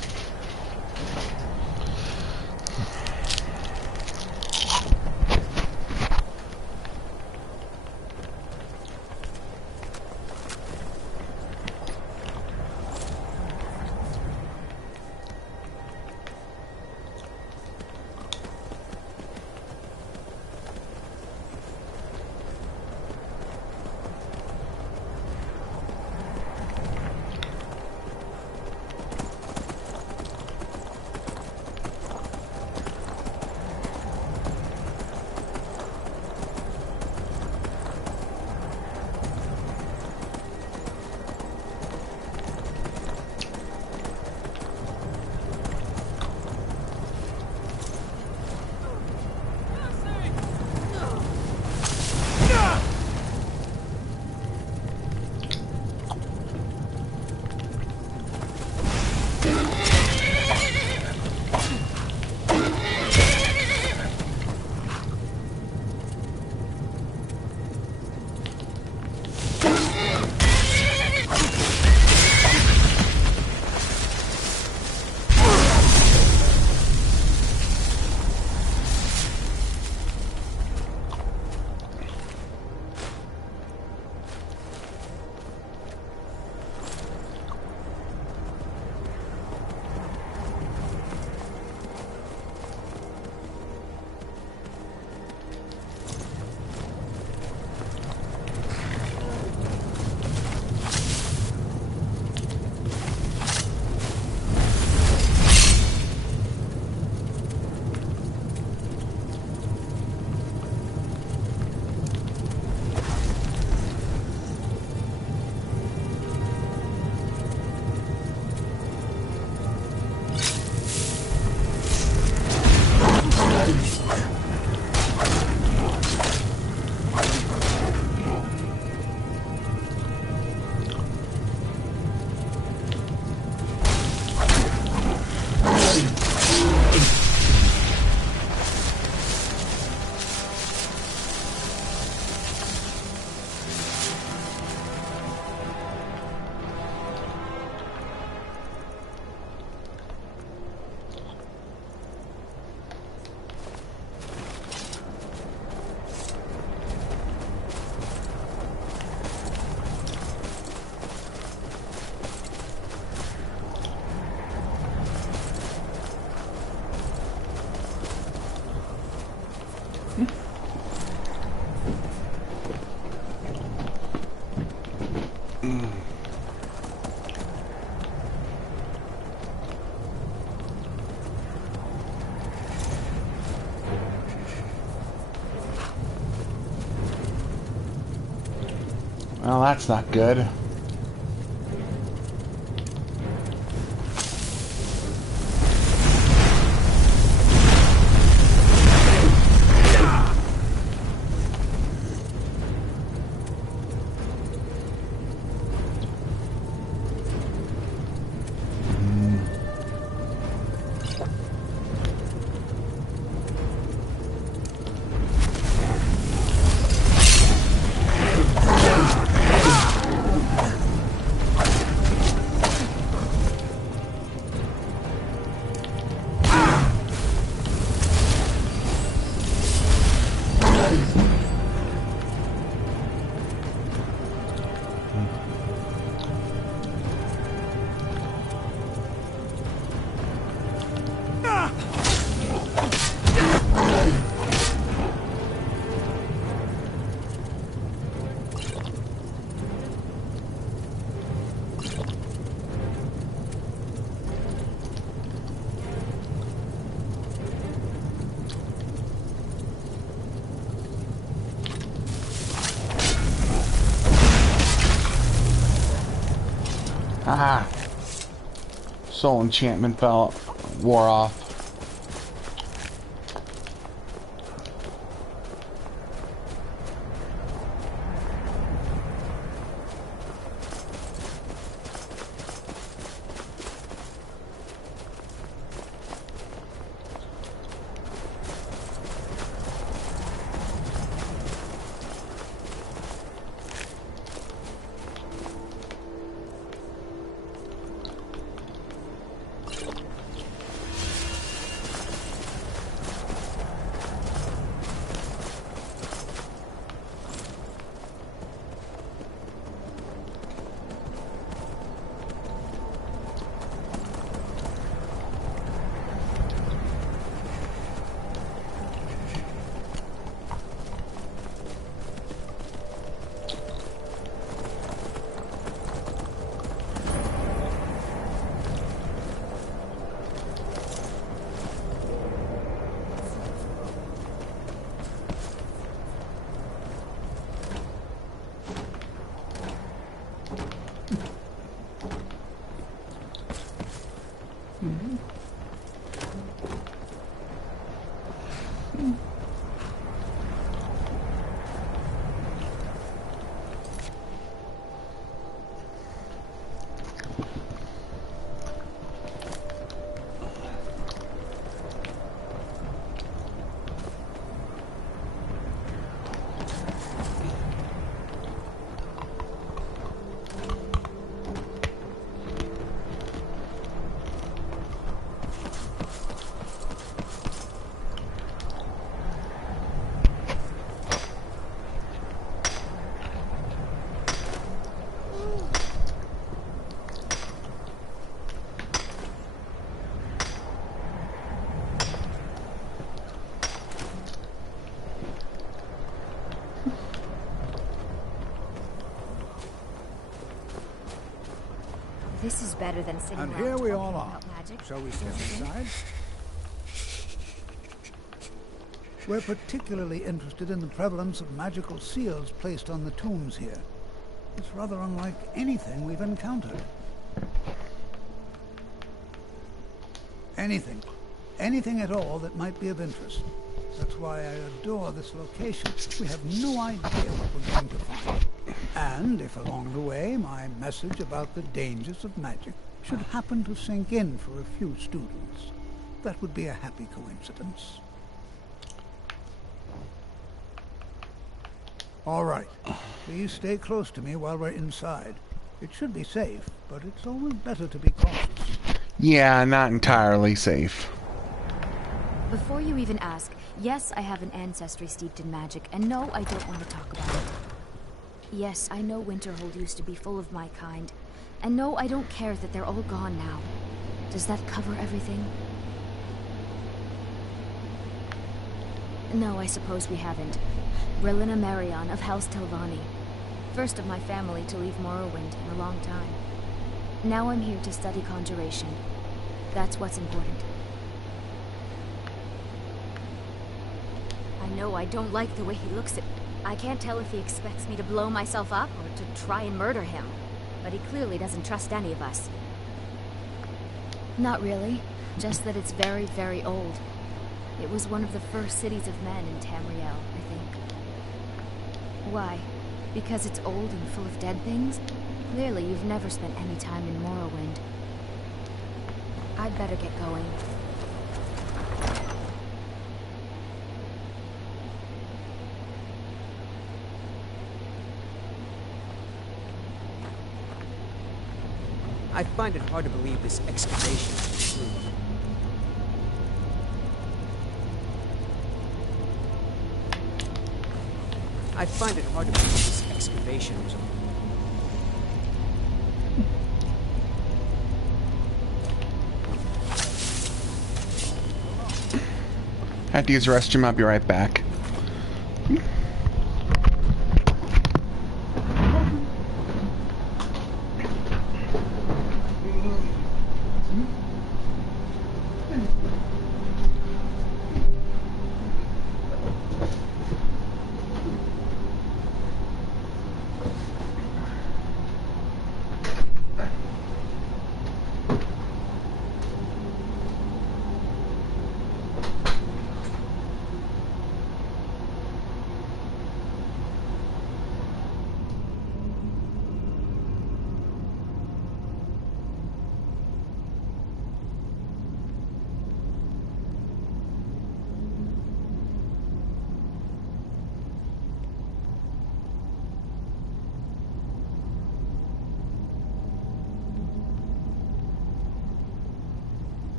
Well, that's not good. Ah! Soul enchantment wore off. This is better than sitting And around here we talking all are. about magic. Shall we step don't you think? aside? We're particularly interested in the prevalence of magical seals placed on the tombs here. It's rather unlike anything we've encountered. Anything. Anything at all that might be of interest. That's why I adore this location. We have no idea what we're going to find. And if along the way my message about the dangers of magic should happen to sink in for a few students, that would be a happy coincidence. All right. Please stay close to me while we're inside. It should be safe, but it's always better to be cautious. Yeah, not entirely safe. Before you even ask, yes, I have an ancestry steeped in magic, and no, I don't want to talk about it. Yes, I know Winterhold used to be full of my kind, and no, I don't care that they're all gone now. Does that cover everything? No, I suppose we haven't. Relina Marion of House Telvanni. First of my family to leave Morrowind in a long time. Now I'm here to study conjuration. That's what's important. I know I don't like the way he looks at me. I can't tell if he expects me to blow myself up or to try and murder him. But he clearly doesn't trust any of us. Not really. Just that it's very, very old. It was one of the first cities of men in Tamriel, I think. Why? Because it's old and full of dead things? Clearly you've never spent any time in Morrowind. I'd better get going. I find it hard to believe this excavation is true. I find it hard to believe this excavation was I have to use the restroom. I'll be right back.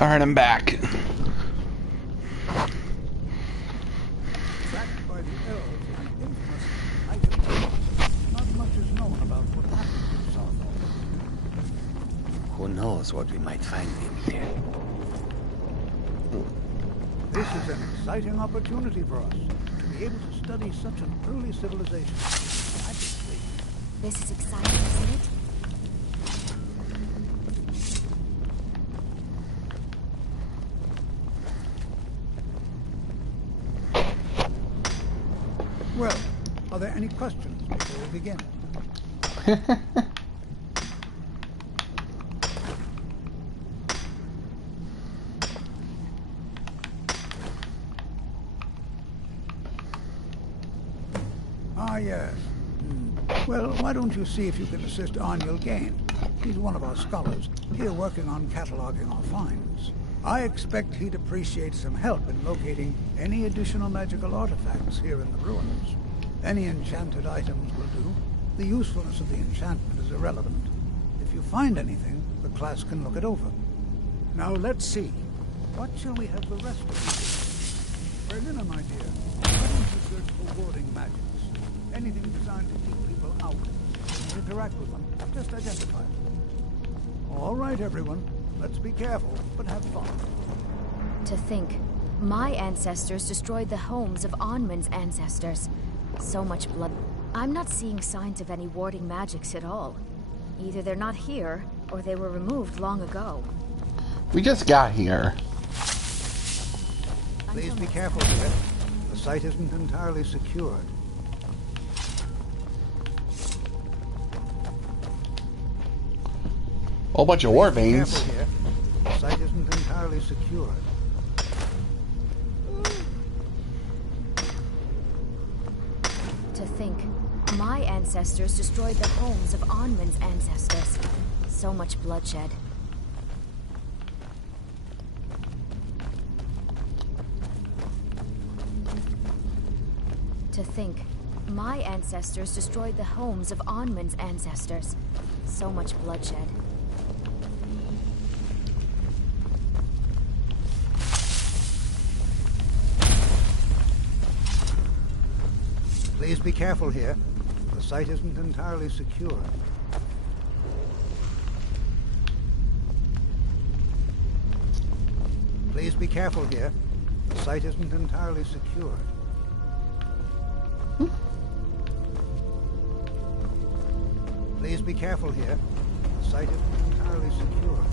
Alright, I'm back. Tracked by the elves and infamous Item. Not much is known about what happened in Southall. Who knows what we might find in here? This is an exciting opportunity for us to be able to study such an early civilization. Magically. This is exciting, isn't it? Well, are there any questions before we begin? Ah, yes. Well, why don't you see if you can assist Arniel Gain? He's one of our scholars, here working on cataloging our finds. I expect he'd appreciate some help in locating any additional magical artifacts here in the ruins. Any enchanted items will do. The usefulness of the enchantment is irrelevant. If you find anything, the class can look it over. Now let's see. What shall we have the rest of you do? Berlina, my dear, why don't you search for warding magics? Anything designed to keep people out. When you interact with them, just identify them. All right, everyone. Let's be careful, but have fun. To think, my ancestors destroyed the homes of Onmund's ancestors. So much blood. I'm not seeing signs of any warding magics at all. Either they're not here, or they were removed long ago. We just got here. Please be careful here. The site isn't entirely secured. Whole bunch of war veins. Careful here. The site isn't entirely secured. To think, my ancestors destroyed the homes of Onmund's ancestors. So much bloodshed. To think, my ancestors destroyed the homes of Onmund's ancestors. So much bloodshed. Please be careful here. The site isn't entirely secure. Please be careful here. The site isn't entirely secured. Please be careful here. The site isn't entirely secure.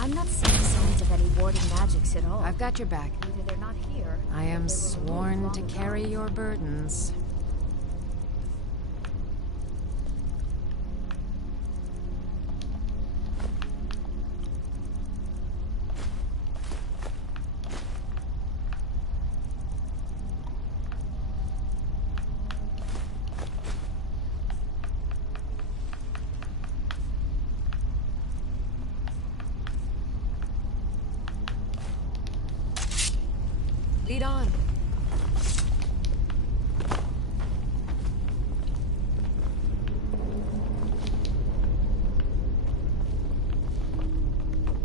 I'm not seeing signs of any warding magics at all. I've got your back. Either they're not here. I am sworn to carry your burdens. Lead on.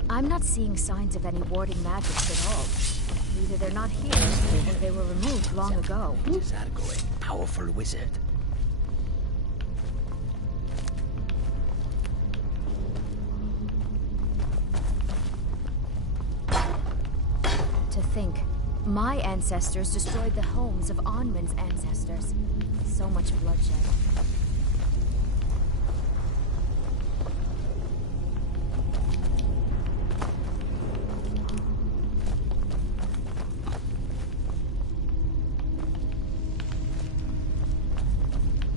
I'm not seeing signs of any warding magics at all. Either they're not here, or they were removed long ago. J'zargo, a powerful wizard. To think, my ancestors destroyed the homes of Onmund's ancestors. So much bloodshed.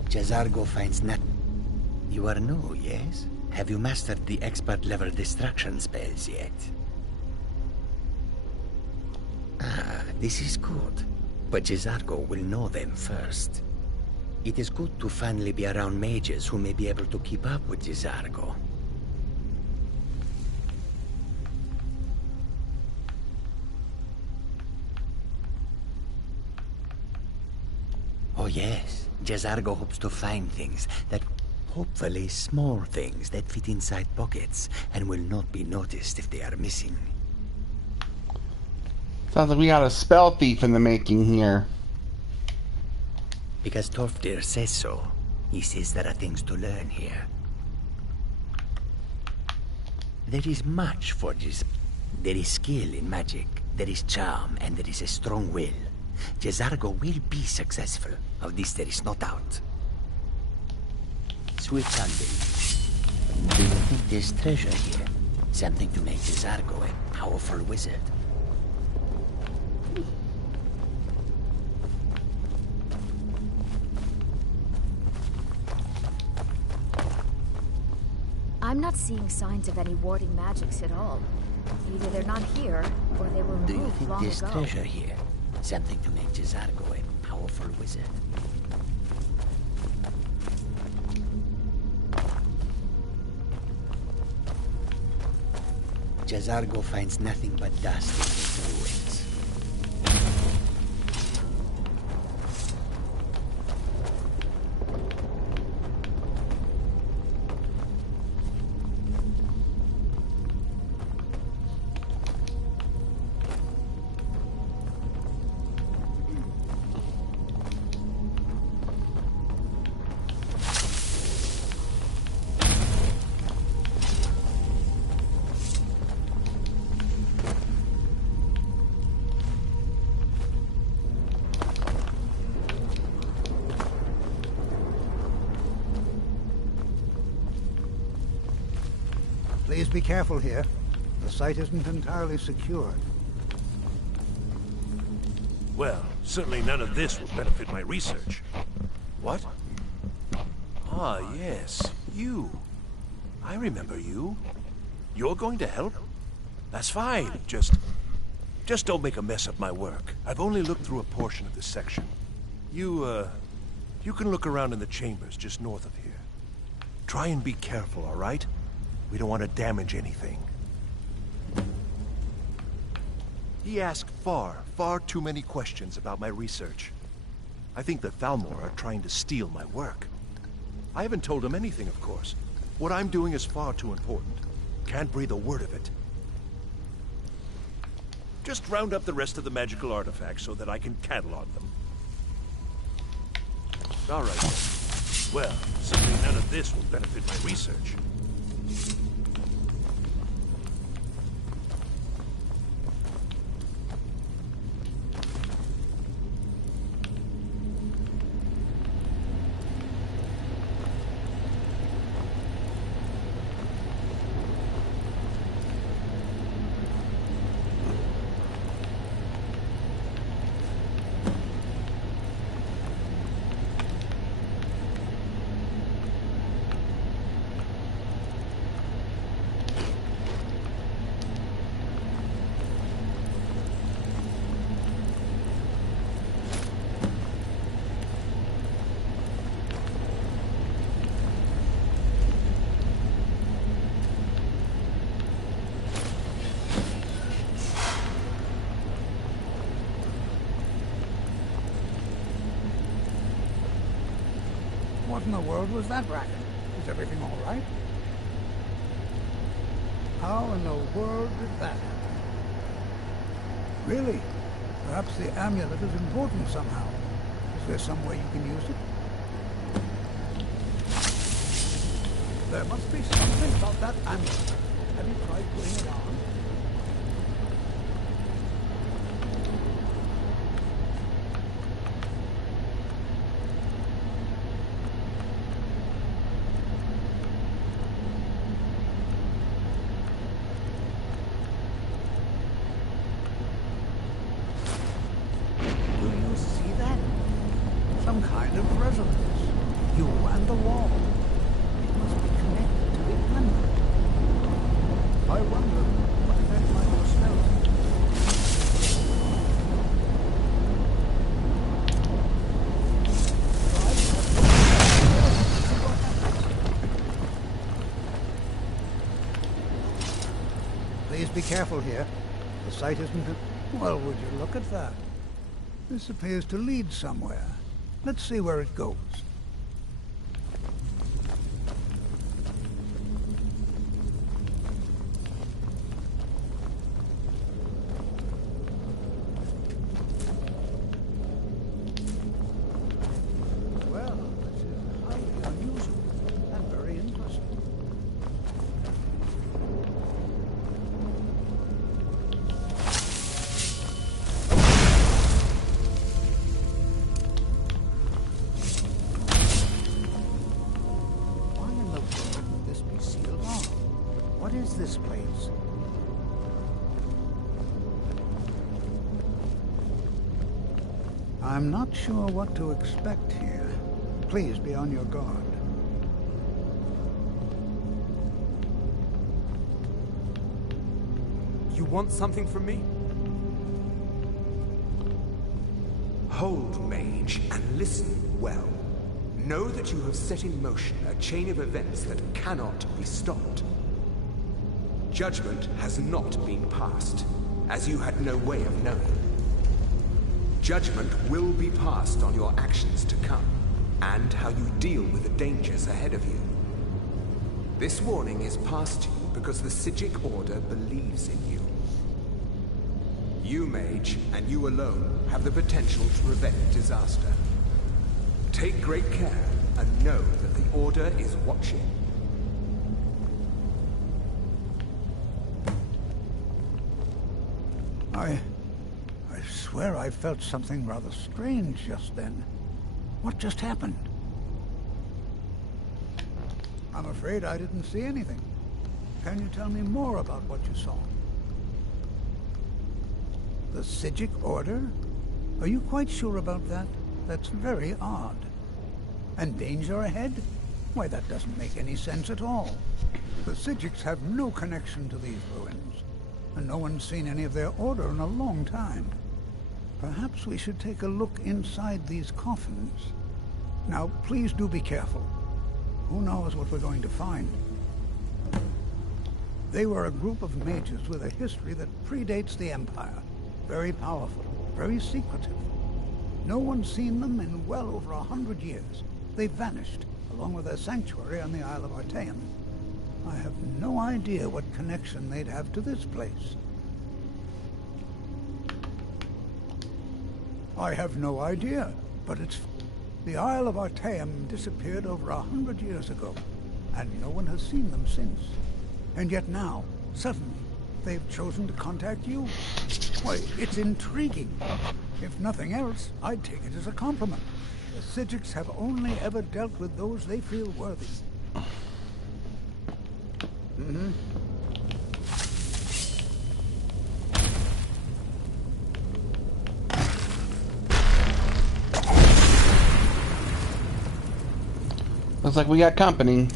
J'zargo finds nothing. You are new, yes? Have you mastered the expert-level distraction spells yet? Ah, this is good. But J'zargo will know them first. It is good to finally be around mages who may be able to keep up with J'zargo. Oh yes, J'zargo hopes to find things that Hopefully small things that fit inside pockets and will not be noticed if they are missing. Sounds like we got a spell thief in the making here. Because Torfdir says so. He says there are things to learn here. There is much for this. There is skill in magic, there is charm, and there is a strong will. J'zargo will be successful. Of this there is no doubt. Sweet Sunday. Do you think there's treasure here? Something to make J'zargo a powerful wizard? I'm not seeing signs of any warding magics at all. Either they're not here, or they were Do you removed think long there's ago. treasure here? Something to make J'zargo a powerful wizard? J'zargo finds nothing but dust in these ruins. Please be careful here. The site isn't entirely secured. Well, certainly none of this will benefit my research. What? Ah, yes. You. I remember you. You're going to help? That's fine. Just don't make a mess of my work. I've only looked through a portion of this section. You can look around in the chambers just north of here. Try and be careful, all right? We don't want to damage anything. He asked far too many questions about my research. I think the Thalmor are trying to steal my work. I haven't told him anything, of course. What I'm doing is far too important. Can't breathe a word of it. Just round up the rest of the magical artifacts so that I can catalog them. All right. Well, certainly none of this will benefit my research. What in the world was that racket? Is everything all right? How in the world did that happen? Really? Perhaps the amulet is important somehow. Is there some way you can use it? There must be something about that amulet. Have you tried putting it on? Some kind of resonance. You and the wall. It must be connected to the amulet. I wonder what that might have smelled. Please be careful here. The site isn't... Well, would you look at that? This appears to lead somewhere. Let's see where it goes. this place? I'm not sure what to expect here. Please be on your guard. You want something from me? Hold, mage, and listen well. Know that you have set in motion a chain of events that cannot be stopped. Judgment has not been passed, as you had no way of knowing. Judgment will be passed on your actions to come, and how you deal with the dangers ahead of you. This warning is passed to you because the Psijic Order believes in you. You, mage, and you alone, have the potential to prevent disaster. Take great care, and know that the Order is watching. I swear I felt something rather strange just then. What just happened? I'm afraid I didn't see anything. Can you tell me more about what you saw? The Psijic Order? Are you quite sure about that? That's very odd. And danger ahead? Why, that doesn't make any sense at all. The Psijics have no connection to these ruins, and no one's seen any of their order in a long time. Perhaps we should take a look inside these coffins. Now, please do be careful. Who knows what we're going to find? They were a group of mages with a history that predates the Empire. Very powerful, very secretive. No one's seen them in well over 100 years. They vanished, along with their sanctuary on the Isle of Artaeum. I have no idea what connection they'd have to this place. I have no idea, but it's... The Isle of Artaeum disappeared over 100 years ago, and no one has seen them since. And yet now, suddenly, they've chosen to contact you. Why, it's intriguing. If nothing else, I'd take it as a compliment. The Psijics have only ever dealt with those they feel worthy. Mm-hmm. Looks like we got company.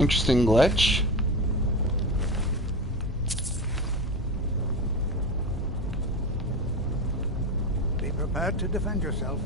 Interesting glitch. Be prepared to defend yourself.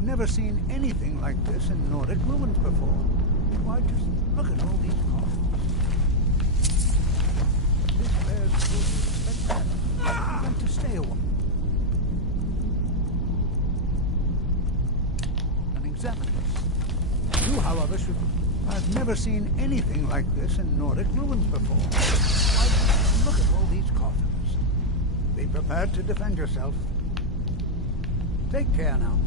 Never seen anything like this in Nordic ruins before. Why, just look at all these coffins. This bears proof of spectacular. You want to stay a while. of us should... I've never seen anything like this in Nordic ruins before. Why, look at all these coffins. Be prepared to defend yourself. Take care now.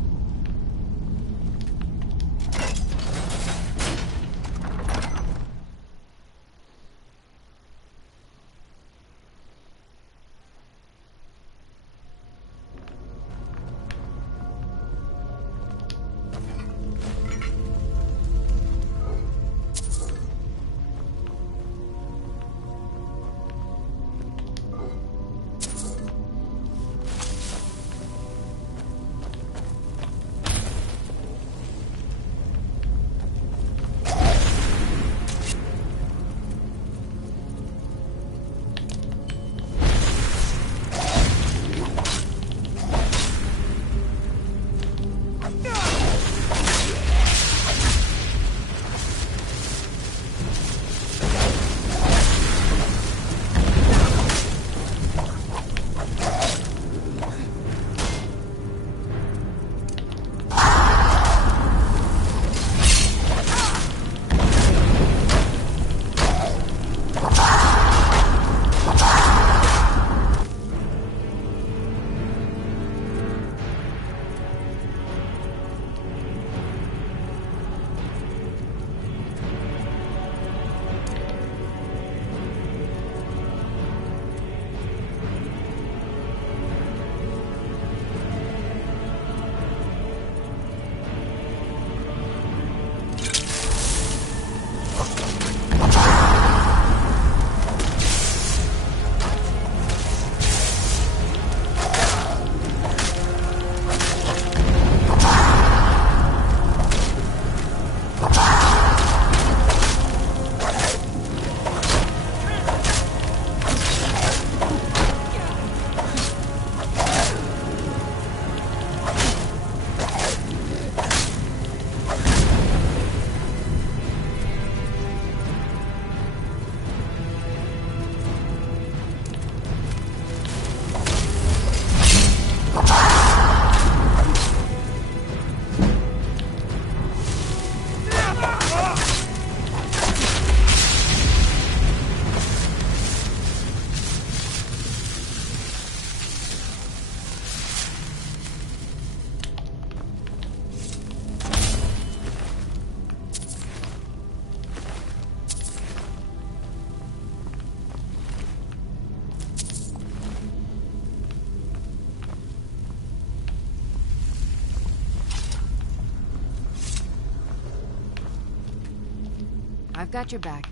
I've got your back.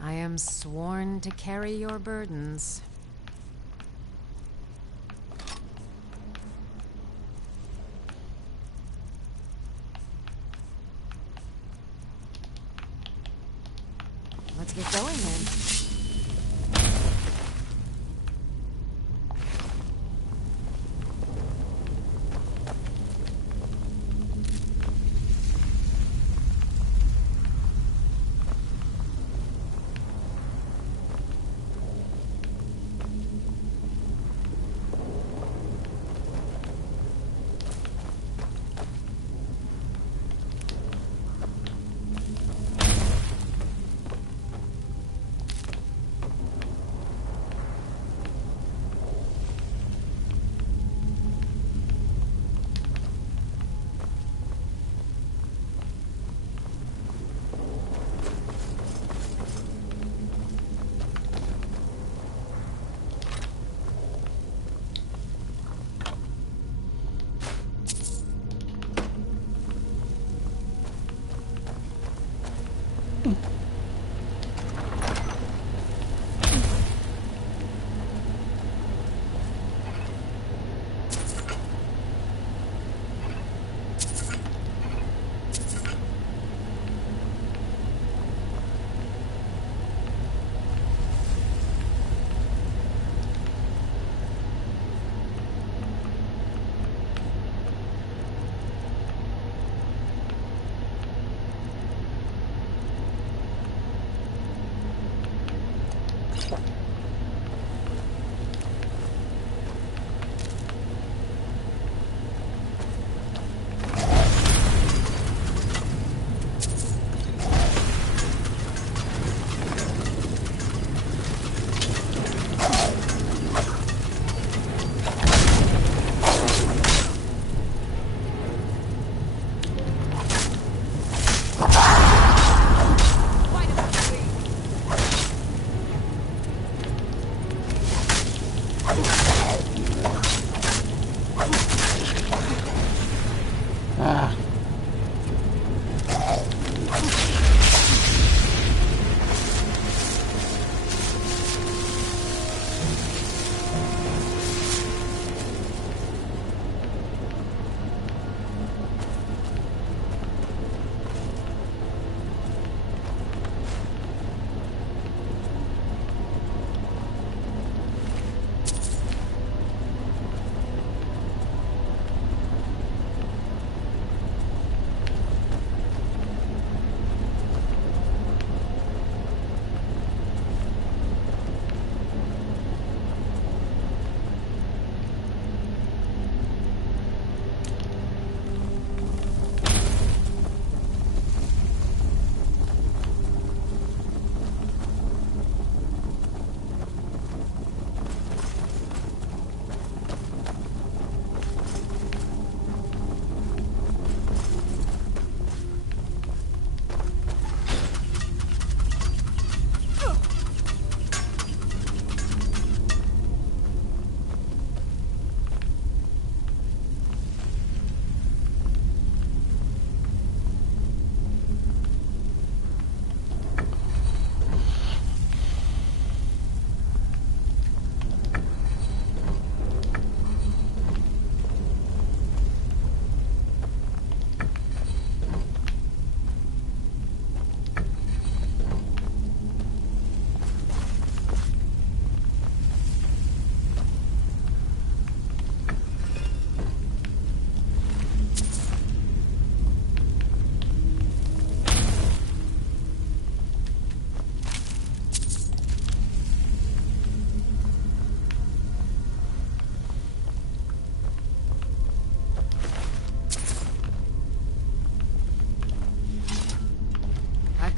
I am sworn to carry your burdens. Let's get going then.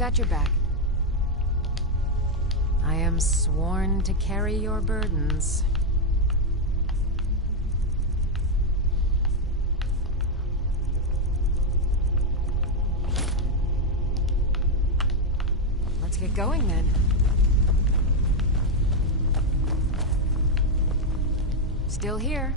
got your back. I am sworn to carry your burdens. Let's get going then. Still here.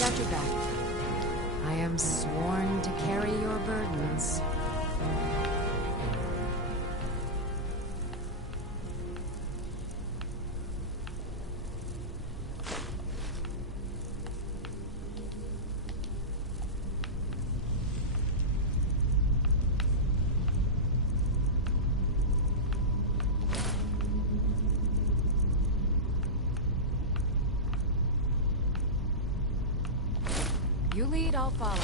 Got your back. I am sworn to carry your burdens. You lead, I'll follow.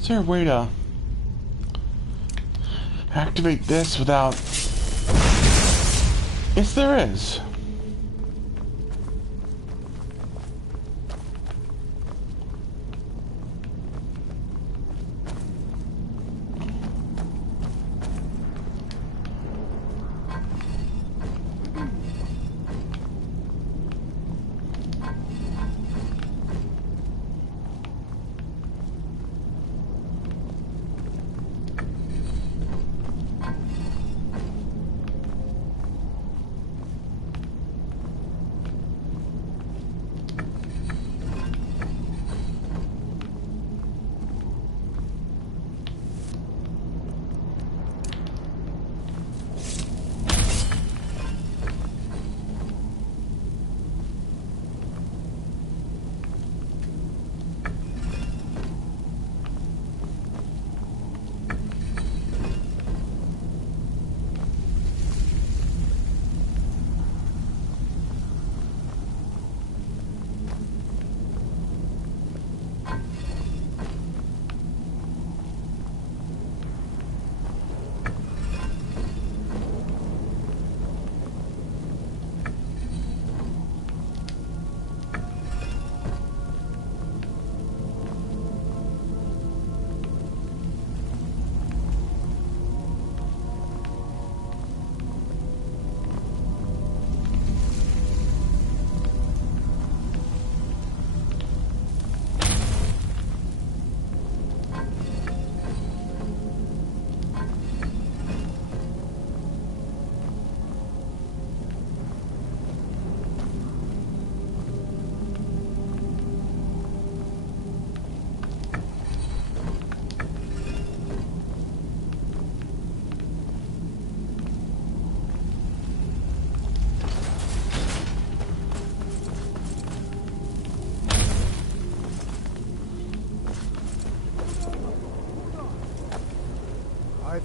Is there a way to activate this without... Yes, there is.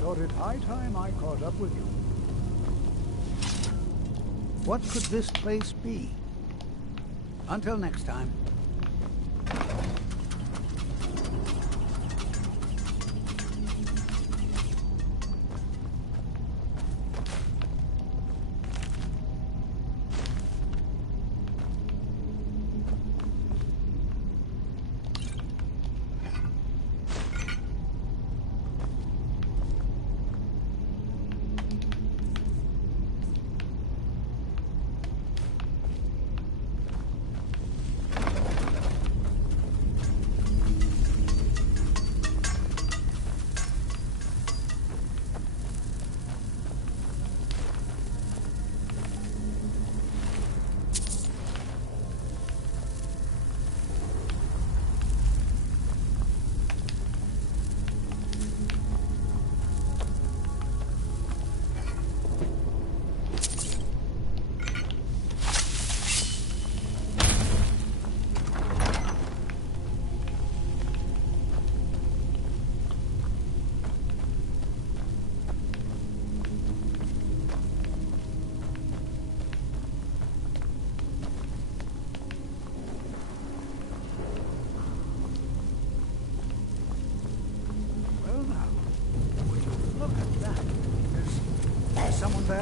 thought it high time I caught up with you. What could this place be? Until next time. Someone there?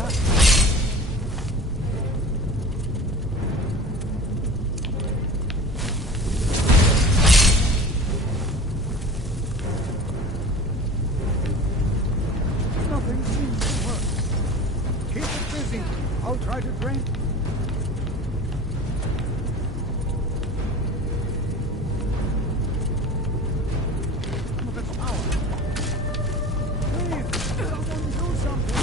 Nothing seems to work. Keep it busy. I'll try to drain. Look at the power. Please, someone do something.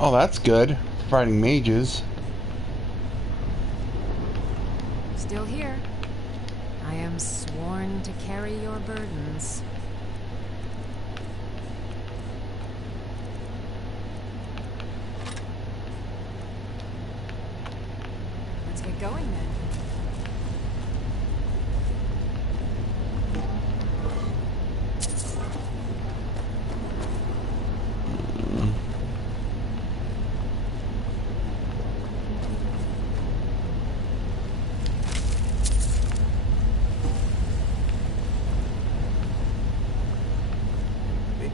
Oh, that's good. Fighting mages. Still here. I am sworn to carry your burdens. Let's get going then.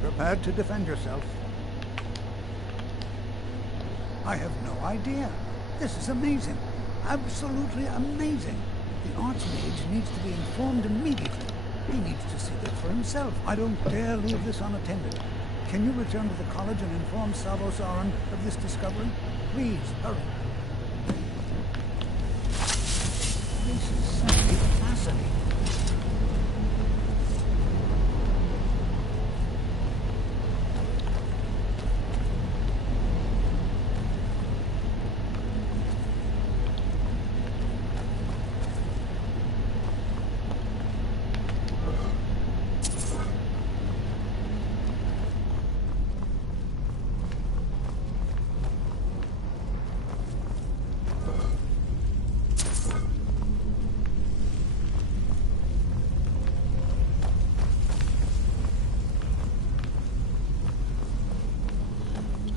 Prepared to defend yourself. I have no idea. This is amazing. Absolutely amazing. The Archmage needs to be informed immediately. He needs to see that for himself. I don't dare leave this unattended. Can you return to the college and inform Savos Aran of this discovery? Please, hurry. This is simply fascinating.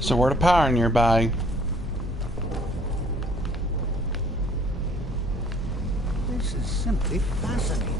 Sword of Power nearby. This is simply fascinating.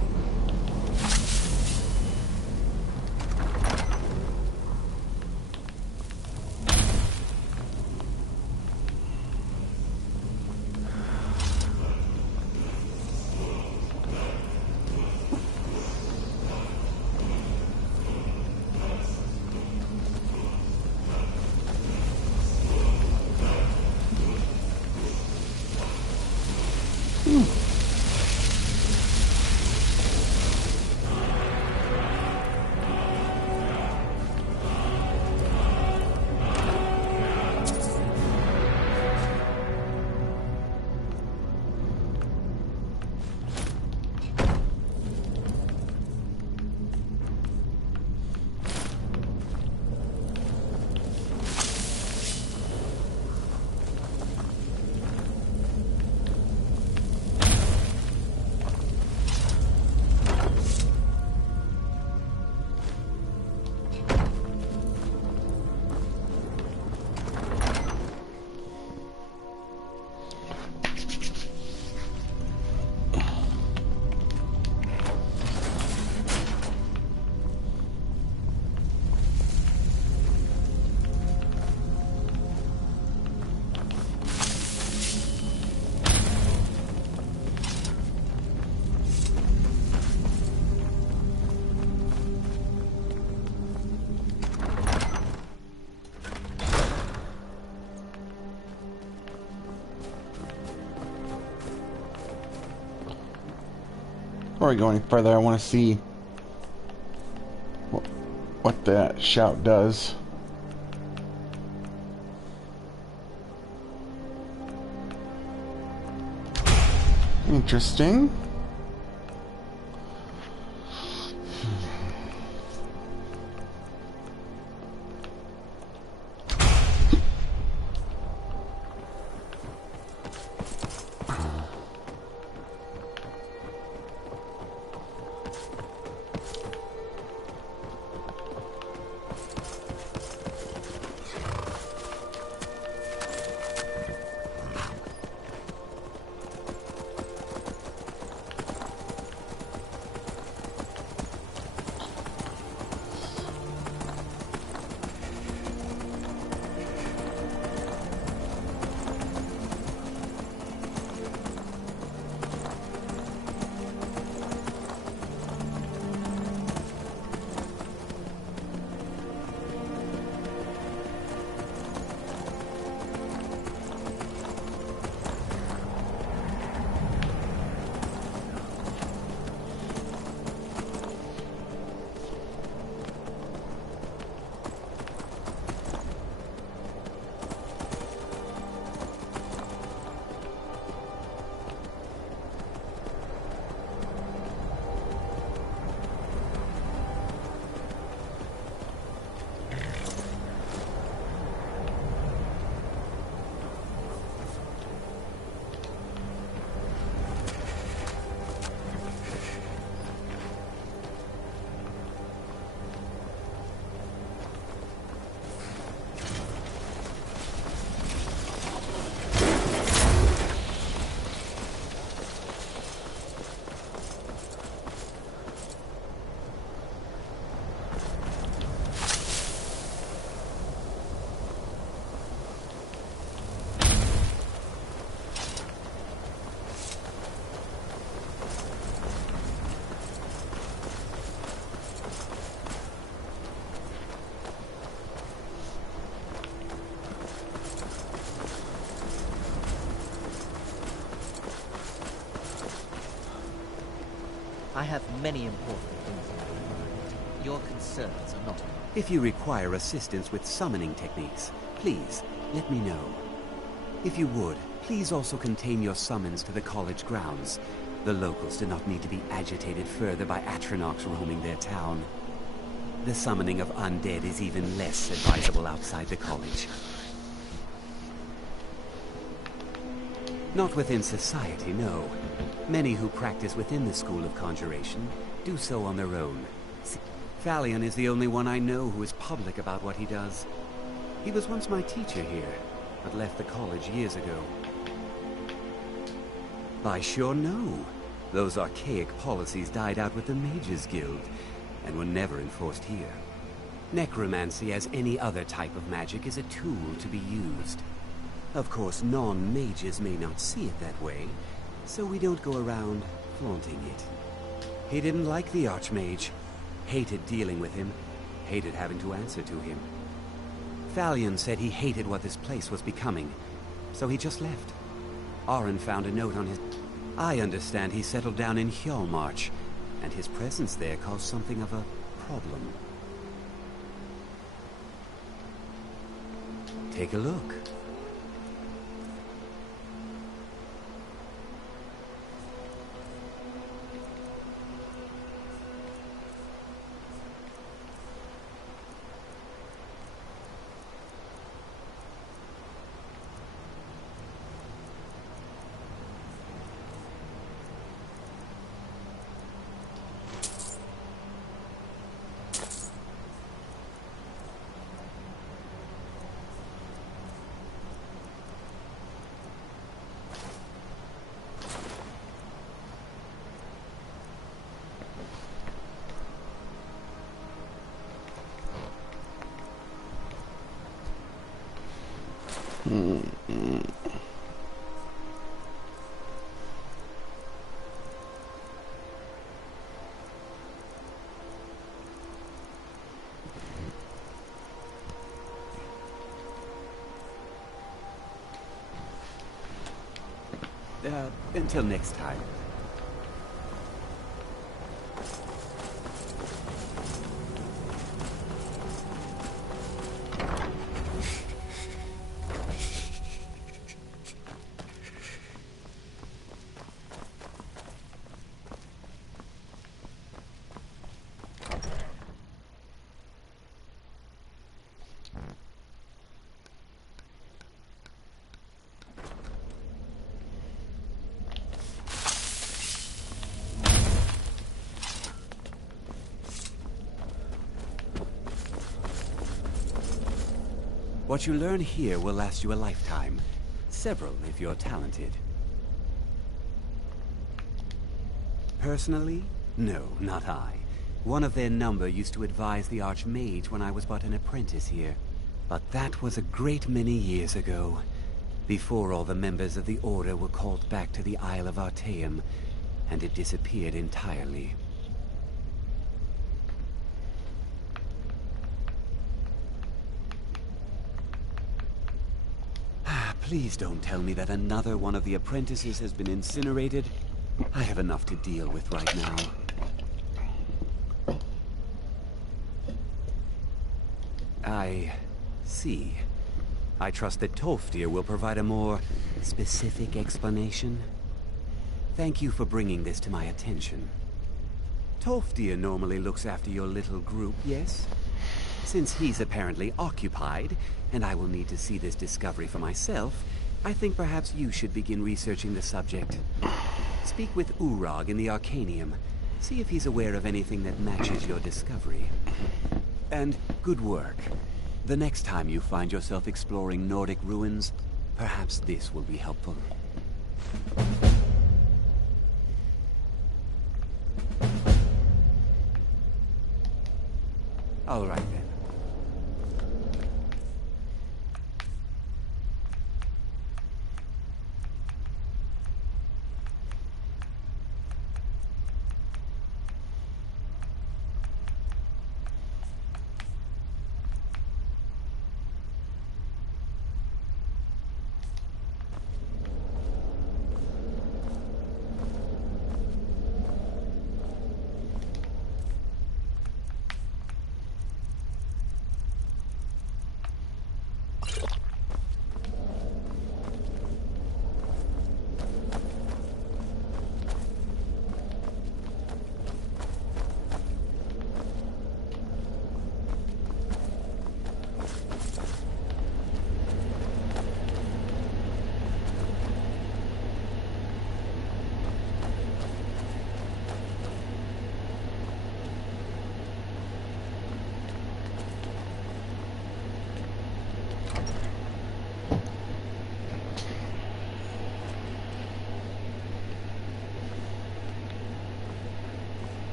Before we go any further, I want to see what that shout does. Interesting. I have many important things in mind. Your concerns are not enough. If you require assistance with summoning techniques, please let me know. If you would, please also contain your summons to the college grounds. The locals do not need to be agitated further by Atronachs roaming their town. The summoning of undead is even less advisable outside the college. Not within society, no. Many who practice within the School of Conjuration do so on their own. Thalion is the only one I know who is public about what he does. He was once my teacher here, but left the college years ago. I sure know. Those archaic policies died out with the Mages Guild, and were never enforced here. Necromancy, as any other type of magic, is a tool to be used. Of course, non-mages may not see it that way, so we don't go around flaunting it. He didn't like the Archmage, hated dealing with him, hated having to answer to him. Thalion said he hated what this place was becoming, so he just left. Aron found a note on his... I understand he settled down in Hjalmarch, and his presence there caused something of a problem. Take a look. Until next time. What you learn here will last you a lifetime. Several, if you're talented. Personally? No, not I. One of their number used to advise the Archmage when I was but an apprentice here. But that was a great many years ago, before all the members of the Order were called back to the Isle of Artaeum, and it disappeared entirely. Please don't tell me that another one of the apprentices has been incinerated. I have enough to deal with right now. I see. I trust that Tolfdir will provide a more specific explanation. Thank you for bringing this to my attention. Tolfdir normally looks after your little group, yes? Since he's apparently occupied, and I will need to see this discovery for myself, I think perhaps you should begin researching the subject. Speak with Urag in the Arcanium. See if he's aware of anything that matches your discovery. And good work. The next time you find yourself exploring Nordic ruins, perhaps this will be helpful. All right then.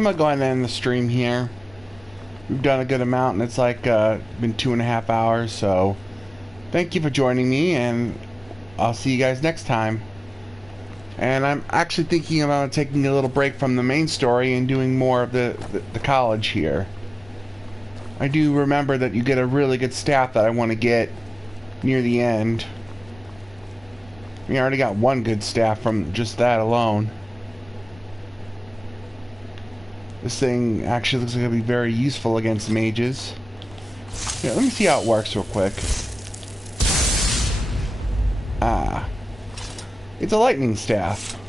I'm gonna go ahead and end the stream here. We've done a good amount, and it's like been 2.5 hours, so thank you for joining me, and I'll see you guys next time. And I'm actually thinking about taking a little break from the main story and doing more of the college here. I do remember that you get a really good staff that I want to get near the end. We already got one good staff from just that alone. This thing actually looks like it'll be very useful against mages. Yeah, let me see how it works real quick. Ah. It's a lightning staff.